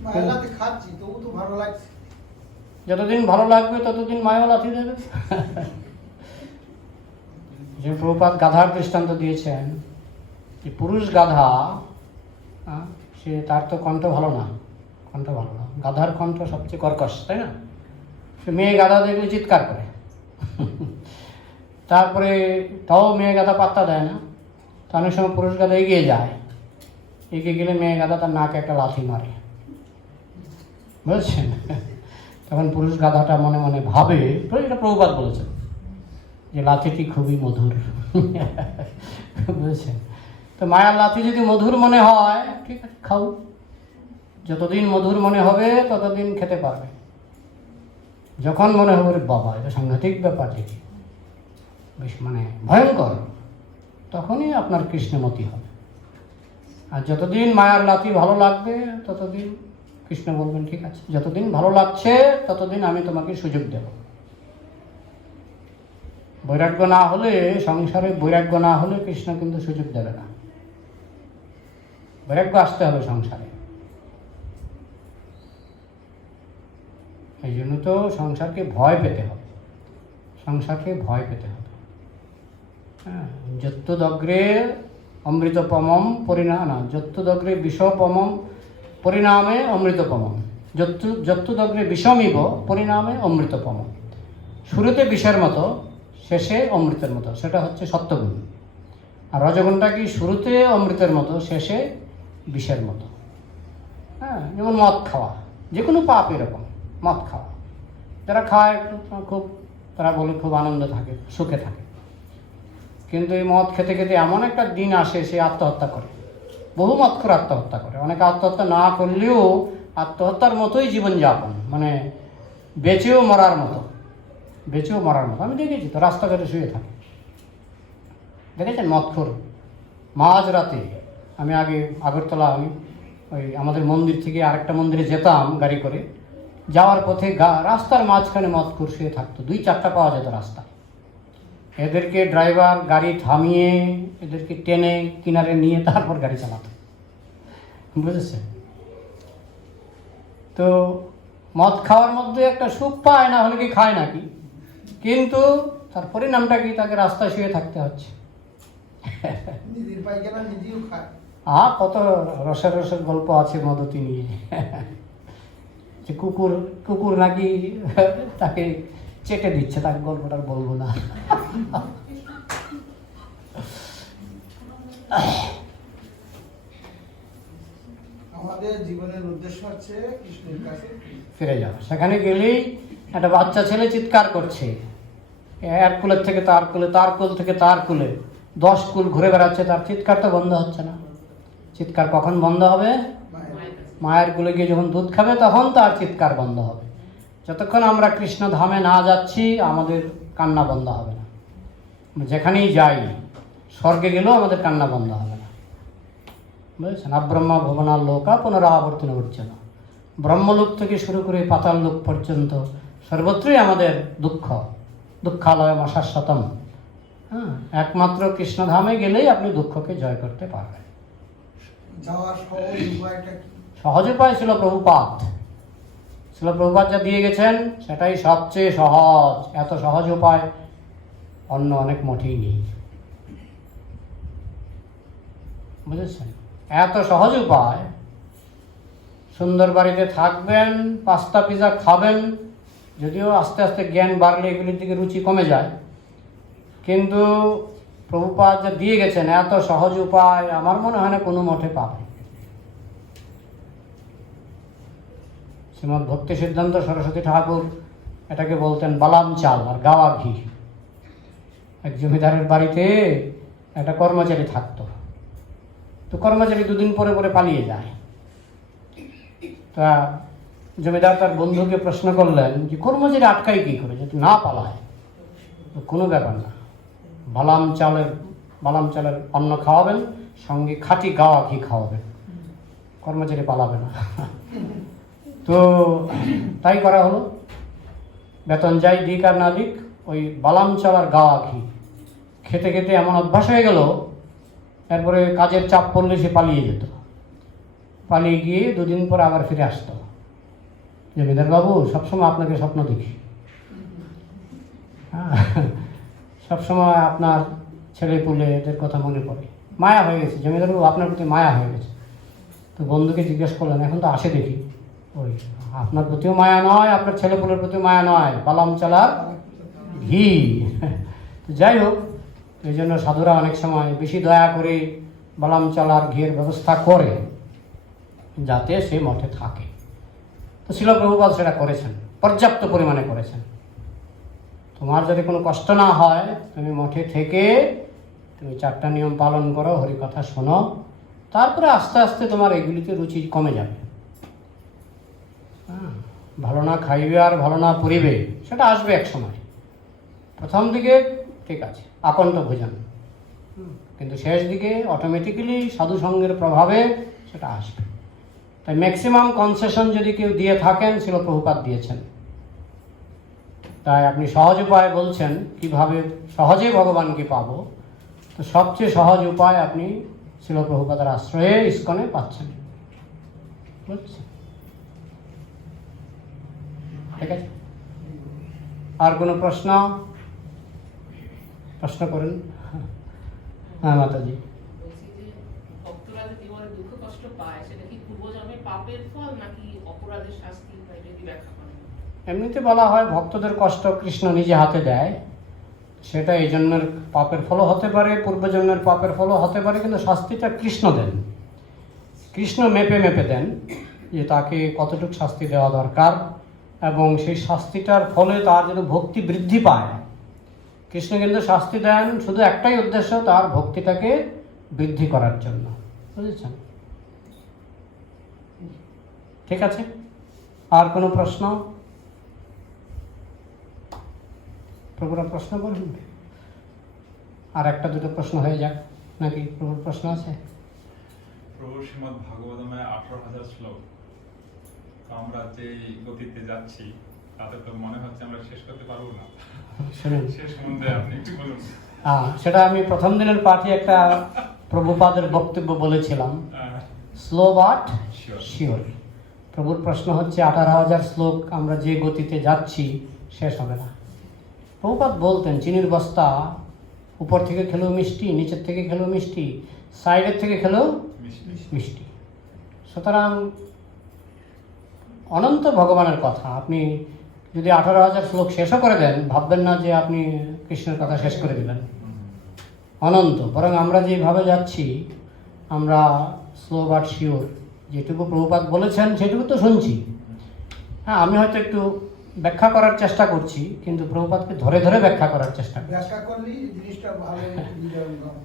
মায়ালাতে খাচ্ছি, তবু তো ভালো লাগছে। যতদিন ভালো লাগবে ততদিন মায়া লাথি দেবে। যে প্রভুপাদ গাধার দৃষ্টান্ত দিয়েছেন, যে পুরুষ গাধা, সে তার তো কণ্ঠ ভালো না, কণ্ঠ ভালো না, গাধার কণ্ঠ সবচেয়ে কর্কশ, তাই না? সে মেয়ে গাধা দেখলে চিৎকার করে। তারপরে তাও মেয়ে গাধা পাত্তা দেয় না, তো অনেক সময় পুরুষ গাধা এগিয়ে যায়, এগিয়ে গেলে মেয়ে গাধা তার নাকে একটা লাথি মারে, বুঝছেন? তখন পুরুষ গাধাটা মনে মনে ভাবে, এটা প্রভুপাদ বলেছেন, যে লাথিটি খুবই মধুর। বুঝছেন? তো মায়ার লাথি যদি মধুর মনে হয়, ঠিক আছে, খাও। যতদিন মধুর মনে হবে ততদিন খেতে পারবে। যখন মনে হবে বাবা এটা সাংঘাতিক ব্যাপার, দেখি বেশ মানে ভয়ঙ্কর, তখনই আপনার কৃষ্ণমতি হবে। আর যতদিন মায়ার লাথি ভালো লাগবে ততদিন কৃষ্ণ বলবেন ঠিক আছে, যতদিন ভালো লাগছে ততদিন আমি তোমাকে সুযোগ দেব। বৈরাগ্য না হলে, সংসারে বৈরাগ্য না হলে কৃষ্ণ কিন্তু সুযোগ দেবে না। বৈরাগ্য আসতে হবে সংসারে। এই জন্য তো সংসারকে ভয় পেতে হবে, সংসারকে ভয় পেতে হবে। হ্যাঁ, যত্তদগ্রে অমৃতপমম পরিণাম, যত্তদগ্রে বিষপমম পরিণামে অমৃতপমম, যত্তদগ্রে বিষমিব পরিণামে অমৃতপমম। শুরুতে বিষের মতো, শেষে অমৃতের মতো, সেটা হচ্ছে সত্যগুণ। আর রজগুণটা কি? শুরুতে অমৃতের মতো, শেষে বিষের মতো। হ্যাঁ, যেমন মদ খাওয়া, যে কোনো পাপ এরকম, মদ খাওয়া। যারা খায় খুব, তারা বলে খুব আনন্দ থাকে, সুখে থাকে, কিন্তু এই মদ খেতে খেতে এমন একটা দিন আসে সে আত্মহত্যা করে। বহু মদখোর আত্মহত্যা করে, অনেকে আত্মহত্যা না করলেও আত্মহত্যার মতোই জীবনযাপন, মানে বেঁচেও মরার মতো, বেঁচেও মরার মতো। আমি দেখেছি তো, রাস্তাঘাটে শুয়ে থাকে, দেখেছেন মদখোর। মাঝরাতে, আমি আগে আগরতলা, আমি ওই আমাদের মন্দির থেকে আরেকটা মন্দিরে যেতাম গাড়ি করে, যাওয়ার পথে রাস্তার মাঝখানে মদখোর শুয়ে থাকতো, 2-4টা পাওয়া যেত রাস্তায়। এদেরকে ড্রাইভার গাড়ি থামিয়ে এদেরকে টেনে কিনারে নিয়ে তারপর গাড়ি চালাতো, বুঝেছেন? তো মদ খাওয়ার মধ্যে একটা সুখ পায়, না হলে কি খায় নাকি? কিন্তু তার পরিণামটা কি? তাকে রাস্তায় শুয়ে থাকতে হচ্ছে। নিজের পায়খানা নিজেও খায়। কত রসের রসের গল্প আছে মদতি নিয়ে। যে কুকুর নাকি তাকে চেটে দিচ্ছে, তাকে গল্পটা বলবো না। আমাদের জীবনের উদ্দেশ্য হচ্ছে কৃষ্ণের কাছে ফিরে যাওয়া। সেখানে গেলেই একটা বাচ্চা ছেলে চিৎকার করছে, এক কুলের থেকে তার কুলে, তার কুল থেকে তার কুলে, 10 কুল ঘুরে বেড়াচ্ছে, তার চিৎকারটা বন্ধ হচ্ছে না। চিৎকার কখন বন্ধ হবে? মায়ের কুলে গিয়ে যখন দুধ খাবে তখন তার চিৎকার বন্ধ হবে। যতক্ষণ আমরা কৃষ্ণ ধামে না যাচ্ছি আমাদের কান্না বন্ধ হবে না। যেখানেই যাই, স্বর্গে গেলেও আমাদের কান্না বন্ধ হবে না, বুঝেছেন? আব্রহ্মা ভবনা লোকা পুনরাবর্তন উঠছেন। ব্রহ্মলোক থেকে শুরু করে পাতাল লোক পর্যন্ত সর্বত্রই আমাদের দুঃখালয় শাশ্বতম। হ্যাঁ, একমাত্র কৃষ্ণধামে গেলেই আপনি দুঃখকে জয় করতে পারবেন। যাওয়ার সহজ উপায়টা কি? সহজ উপায় ছিল প্রভুপাদ। প্রভুপাদ যা দিয়ে গেছেন সেটাই সবচেয়ে সহজ। এত সহজ উপায় অন্য অনেক মোটেই নেই, বুঝেছেন? এত সহজ উপায়। সুন্দর বাড়িতে থাকবেন, পাস্তা পিজা খাবেন, যদিও আস্তে আস্তে জ্ঞান বাড়লে এগুলির দিকে রুচি কমে যায়, কিন্তু প্রভুপাদ যা দিয়ে গেছেন এত সহজ উপায় আমার মনে হয় না কোনো মঠে পাবে। শ্রীমদ্ ভক্তি সিদ্ধান্ত সরস্বতী ঠাকুর এটাকে বলতেন বালাম চাল আর গাওয়া ঘি। এক জমিদারের বাড়িতে একটা কর্মচারী থাকতো, তো কর্মচারী দুদিন পরে পরে পালিয়ে যায়। তা জমিদার তার বন্ধুকে প্রশ্ন করলেন যে কর্মচারী আটকাই কী করে, যদি না পালায়? তো কোনো ব্যাপার না, বালাম চালের অন্ন খাওয়াবেন, সঙ্গে খাঁটি গাওয়া ঘি খাওয়াবেন, কর্মচারী পালাবে না। তো তাই করা হলো। বেতন যাই দিক আর না দিক, ওই বালাম চাল আর গাওয়া ঘি খেতে খেতে এমন অভ্যাস হয়ে গেল, এরপরে কাজের চাপ পড়লে সে পালিয়ে যেত। পালিয়ে গিয়ে দুদিন পর আবার ফিরে আসতো। জমিদার বাবু, সবসময় আপনাকে স্বপ্ন দেখি, সবসময় আপনার ছেলে পুলে এদের কথা মনে পড়ে, মায়া হয়ে গেছে জমিদার বাবু, আপনার প্রতি মায়া হয়ে গেছে। তো বন্ধুকে জিজ্ঞেস করলেন, এখন তো আসে দেখি, ওই আপনার প্রতিও মায়া নয়, আপনার ছেলে পুলের প্রতিও মায়া নয়, বালাম চালার ঘি। তো যাই হোক, এই জন্য সাধুরা অনেক সময় বেশি দয়া করে বালাম চালার ঘিয়ের ব্যবস্থা করে যাতে সে মঠে থাকে। তো শিল প্রভুপাদ সেটা করেছেন, পর্যাপ্ত পরিমাণে করেছেন। তোমার যদি কোনো কষ্ট না হয়, তুমি মঠে থেকে তুমি 4টা নিয়ম পালন করো, হরিকথা শোনো, তারপরে আস্তে আস্তে তোমার এগুলিতে রুচি কমে যাবে। ভালো না খাইবে আর ভালো না পরিবে, সেটা আসবে এক সময়। প্রথম দিকে ঠিক আছে, আকণ্ঠ ভোজন, কিন্তু শেষ দিকে অটোমেটিক্যালি সাধু সঙ্গের প্রভাবে সেটা আসবে। তাই ম্যাক্সিমাম কনসেশন যদি কেউ দিয়ে থাকেন, শিল প্রভুপাদ দিয়েছেন। তাই আপনি সহজ উপায় বলছেন কিভাবে সহজে ভগবানকে পাবো, তো সবচেয়ে সহজ উপায় আপনি শিল প্রভুপাদের আশ্রয়ে ইস্কনে পাচ্ছেন। বুঝছেন? ঠিক আছে, আর কোনো প্রশ্ন করেন? হ্যাঁ মাতাজি। বলছি যে ভক্তরা যে জীবনে দুঃখ কষ্ট পায়, সেটা কি পূর্বজন্মের পাপের ফল নাকি অপরাধের শাস্তি, যদি ব্যাখ্যা করেন। এমনিতে বলা হয় ভক্তদের কষ্ট কৃষ্ণ নিজে হাতে দেয়, সেটা এই জন্মের পাপের ফলও হতে পারে, পূর্বজন্মের পাপের ফলও হতে পারে, কিন্তু শাস্তিটা কৃষ্ণ দেন। কৃষ্ণ মেপে মেপে দেন যে তাকে কতটুকু শাস্তি দেওয়া দরকার, এবং সেই শাস্তিটার ফলে তার যেন ভক্তি বৃদ্ধি পায়। কৃষ্ণ কিন্তু শাস্তি দেন শুধু একটাই উদ্দেশ্য, তার ভক্তিটাকে বৃদ্ধি করার জন্য। বুঝেছেন? ঠিক আছে, আর কোনো প্রশ্ন? প্রভুরা প্রশ্ন করুন, আর একটা দুটো প্রশ্ন হয়ে যাক নাকি? প্রভুর প্রশ্ন আছে? প্রভু শ্রীমদ্ ভাগবতমে 18,000 শ্লোক, তো আমরা যে গতিতে যাচ্ছি তাতে তো মনে হচ্ছে আমরা শেষ করতে পারবো না। শুনুন, শেষ সম্বন্ধে আপনি একটু বলুন। সেটা আমি প্রথম দিনের পাঠে একটা প্রভুপাদের বক্তব্য বলেছিলাম, স্লো বাট শিওর। প্রভুর প্রশ্ন হচ্ছে 18,000 শ্লোক আমরা যে গতিতে যাচ্ছি শেষ হবে না। প্রভুপাদ বলতেন চিনির বস্তা উপর থেকে খেলেও মিষ্টি, নিচের থেকে খেলেও মিষ্টি, সাইডের থেকে খেলেও মিষ্টি। সুতরাং অনন্ত ভগবানের কথা, আপনি যদি 18,000 শ্লোক শেষও করে দেন, ভাববেন না যে আপনি কৃষ্ণের কথা শেষ করে দিলেন। অনন্ত, বরং আমরা যেভাবে যাচ্ছি, আমরা স্লো বাট শিওর, যেটুকু প্রভুপাদ বলেছেন সেটুকু তো শুনছি। হ্যাঁ, আমি হয়তো একটু ব্যাখ্যা করার চেষ্টা করছি, কিন্তু প্রভুপাদকে ধরে ধরে ব্যাখ্যা করার চেষ্টা করছি। ব্যাখ্যা করলেই জিনিসটা ভালো বুঝানো হয়।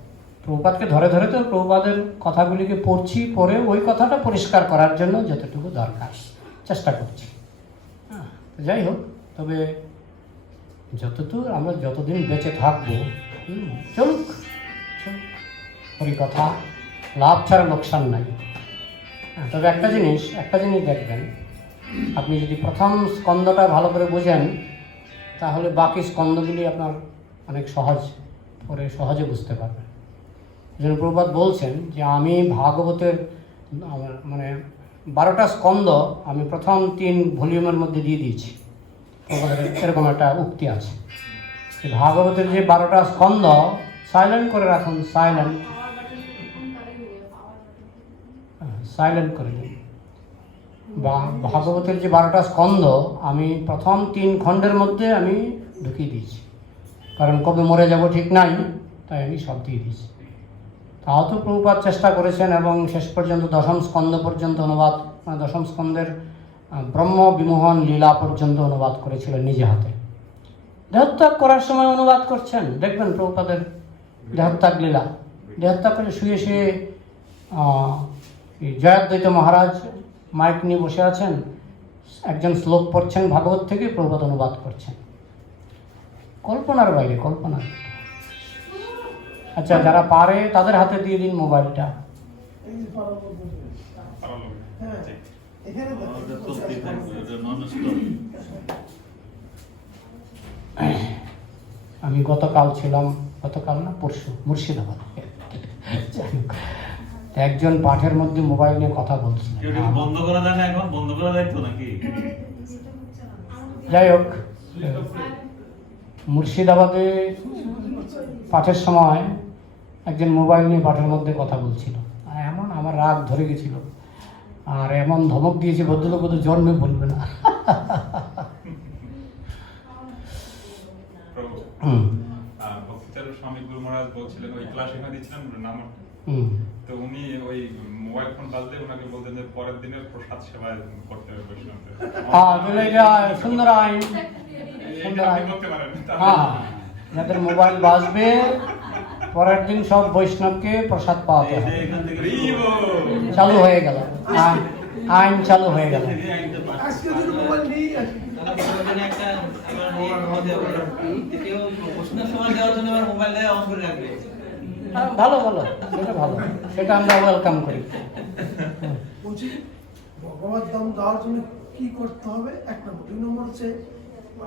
প্রভুপাদকে ধরে ধরে তো প্রভুপাদের কথাগুলিকে পড়ছি, পড়ে ওই কথাটা পরিষ্কার করার জন্য যতটুকু দরকার চেষ্টা করছি। হ্যাঁ, যাই হোক, তবে যতদূর আমরা যতদিন বেঁচে থাকবো, চলুক, ওই কথা, লাভ ছাড়া লোকসান নাই। হ্যাঁ, তবে একটা জিনিস দেখবেন, আপনি যদি প্রথম স্কন্ধটা ভালো করে বোঝেন, তাহলে বাকি স্কন্ধগুলি আপনার অনেক সহজে বুঝতে পারবেন। এই জন্য প্রভুপাদ বলছেন যে আমি ভাগবতের মানে 12টা স্কন্ধ আমি প্রথম 3 ভলিউমের মধ্যে দিয়ে দিয়েছি। এরকম একটা উক্তি আছে, ভাগবতের যে 12টা স্কন্ধ সাইলেন্ট করে রাখুন, সাইলেন্ট করে দিন। ভাগবতের যে 12টা স্কন্ধ আমি প্রথম 3 খণ্ডের মধ্যে আমি ঢুকিয়ে দিয়েছি, কারণ কবে মরে যাব ঠিক নাই, তাই আমি সব দিয়ে দিয়েছি। তাও তো প্রভুপাদ চেষ্টা করেছেন, এবং শেষ পর্যন্ত 10ম স্কন্ধ পর্যন্ত অনুবাদ, 10ম স্কন্ধের ব্রহ্ম বিমোহন লীলা পর্যন্ত অনুবাদ করেছিলেন নিজে হাতে। দেহত্যাগ করার সময় অনুবাদ করছেন, দেখবেন প্রভুপাদের দেহত্যাগ লীলা। দেহত্যাগ করে শুয়ে শুয়ে জয়াদ্বৈত মহারাজ মাইক নিয়ে বসে আছেন, একজন শ্লোক পড়ছেন ভাগবত থেকে, প্রভুপাদ অনুবাদ করছেন। কল্পনার বাইরে, কল্পনার। আচ্ছা, যারা পারে তাদের হাতে দিয়ে দিন মোবাইলটা। আমি গতকাল ছিলাম, গতকাল না পরশু, মুর্শিদাবাদ। একজন পাঠের মধ্যে মোবাইল নিয়ে কথা বলছিলেন। বন্ধ করা যায় না এখন? বন্ধ করা যায় তো নাকি? যাই হোক, মুর্শিদাবাদে পাঠের সময় একজন মোবাইল নিয়ে পাঠের মধ্যে কথা বলছিল। আর এমন আমার রাগ ধরে গেছিল, আর এমন ধমক দিয়েছে, ভদ্রলোক বোধ জন্মে বলবে না। ভক্তিচারক স্বামী গুরু মহারাজ বলছিলেন, ওই ক্লাস এখানে দিচ্ছিলাম নাম, তো উনি ওই মোবাইল ফোন বাজলে ওনাকে বলতেন যে পরের দিনের প্রসাদ সেবায় করতে হবে বৈষ্ণবদের। সুন্দর আইন, সুন্দর আইন। করতে পারেন। হ্যাঁ, যাদের মোবাইল বাজবে পরের দিন সব বৈষ্ণবকে প্রসাদ পাওয়াতে হবে। চালু হয়ে গেল, আইন চালু হয়ে গেল। ভালো ভালো, সেটা ভালো, সেটা আমরা ওয়েলকাম করি। বলছি ভগবত দাম দেওয়ার জন্য কি করতে হবে? এক নম্বর। দুই নম্বর হচ্ছে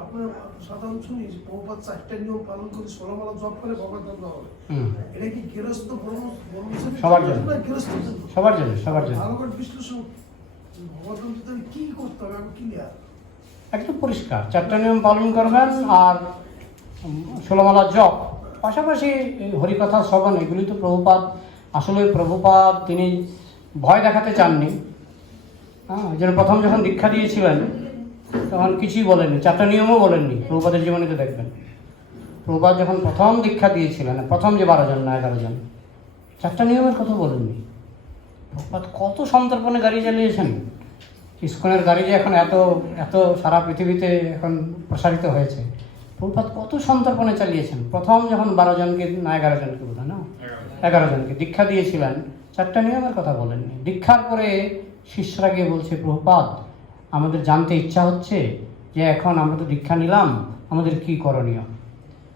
আপনার সাধারণ শুনি যে প্রভুপাদ 4টা নিয়ম পালন করে 16 মালা জপ করে ভগবত দাম দেওয়া হবে। এটা কি গৃহস্থ সবার জন্য? গৃহস্থের জন্য, সবার জন্য, সবার জন্য। ভালো করে বিশ্লেষণ, ভগবত দাম দিতে কি করতে হবে আমি ক্লিয়ার। একদম পরিষ্কার, 4টা নিয়ম পালন করবেন আর 16 মালা জপ, পাশাপাশি হরিকথা শ্রবণ, এগুলি তো প্রভুপাদ, আসলে প্রভুপাদ তিনি ভয় দেখাতে চাননি। হ্যাঁ, যেন প্রথম যখন দীক্ষা দিয়েছিলেন তখন কিছুই বলেননি, 4টা নিয়মও বলেননি। প্রভুপাদের জীবনীতে দেখবেন, প্রভুপাদ যখন প্রথম দীক্ষা দিয়েছিলেন, প্রথম যে 12 জন না 11 জন, 4টা নিয়মের কথা বলেননি। প্রভুপাদ কত সন্তর্পণে গাড়ি চালিয়েছেন। ইস্কনের গাড়ি যে এখন এত এত সারা পৃথিবীতে এখন প্রসারিত হয়েছে, প্রভুপাদ কত সন্তর্পণে চালিয়েছেন। প্রথম যখন 12 জনকে না 11 জনকে বোধ হয় না 11 জনকে দীক্ষা দিয়েছিলেন, 4টা নিয়মের কথা বলেননি। দীক্ষার পরে শিষ্যরা গিয়ে বলছে, প্রভুপাদ আমাদের জানতে ইচ্ছা হচ্ছে যে এখন আমরা তো দীক্ষা নিলাম, আমাদের কি করণীয়।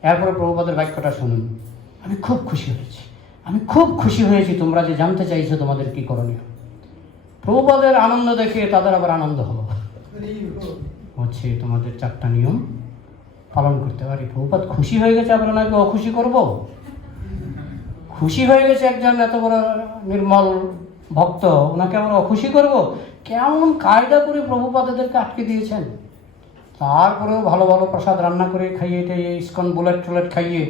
এরপরে প্রভুপাদের বাক্যটা শুনুন, আমি খুব খুশি হয়েছি, আমি খুব খুশি হয়েছি তোমরা যে জানতে চাইছো তোমাদের কি করণীয়। প্রভুপাদের আনন্দ দেখে তাদের আবার আনন্দ হলো, হচ্ছে তোমাদের 4টা নিয়ম পালন করতে পারি। প্রভুপাদ খুশি হয়ে গেছে, আমরা ওনাকে অখুশি করব? খুশি হয়ে গেছে একজন এত বড় নির্মল ভক্ত, ওনাকে আমরা অখুশি করব? কেমন কায়দা করে প্রভুপাদ এদেরকে আটকে দিয়েছেন। তারপরেও ভালো ভালো প্রসাদ রান্না করে খাইয়ে টাইয়ে, ইস্কন বুলেট টুলেট খাইয়ে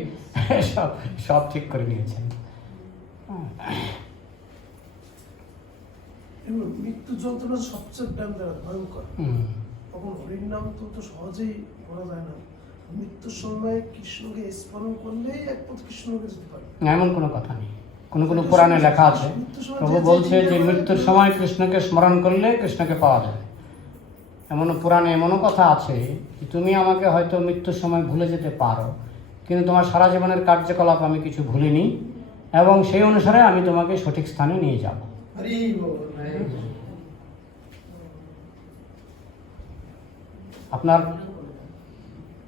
সব সব ঠিক করে নিয়েছেন। মৃত্যু যন্ত্রণা সবচেয়ে ভয়ঙ্কর। তখন হরির নাম তো সহজেই করা যায় না। মৃত্যুর সময় কৃষ্ণকে স্মরণ করলেই একপথ কৃষ্ণকে যেতে পারে, এমন কোনো কথা নেই। কোনো কোনো পুরাণে লেখা আছে, প্রভু বলছে যে মৃত্যুর সময় কৃষ্ণকে স্মরণ করলে কৃষ্ণকে পাওয়া যাবে। এমনও পুরাণে এমনও কথা আছে, তুমি আমাকে হয়তো মৃত্যুর সময় ভুলে যেতে পারো, কিন্তু তোমার সারা জীবনের কার্যকলাপ আমি কিছু ভুলিনি, এবং সেই অনুসারে আমি তোমাকে সঠিক স্থানে নিয়ে যাব। আপনার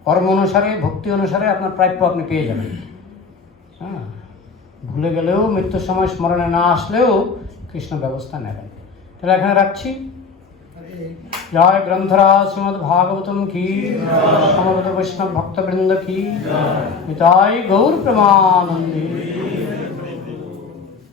কর্ম অনুসারে, ভক্তি অনুসারে আপনার প্রাপ্য আপনি পেয়ে যাবেন। হ্যাঁ, ভুলে গেলেও, মৃত্যুর সময় স্মরণে না আসলেও কৃষ্ণ ব্যবস্থা নেবেন। তাহলে এখানে রাখছি। জয় গ্রন্থরাজ শ্রীমদ্ ভাগবতম কি, সমবেত বৈষ্ণব ভক্তবৃন্দ কি, নিতাই গৌর প্রেমানন্দে।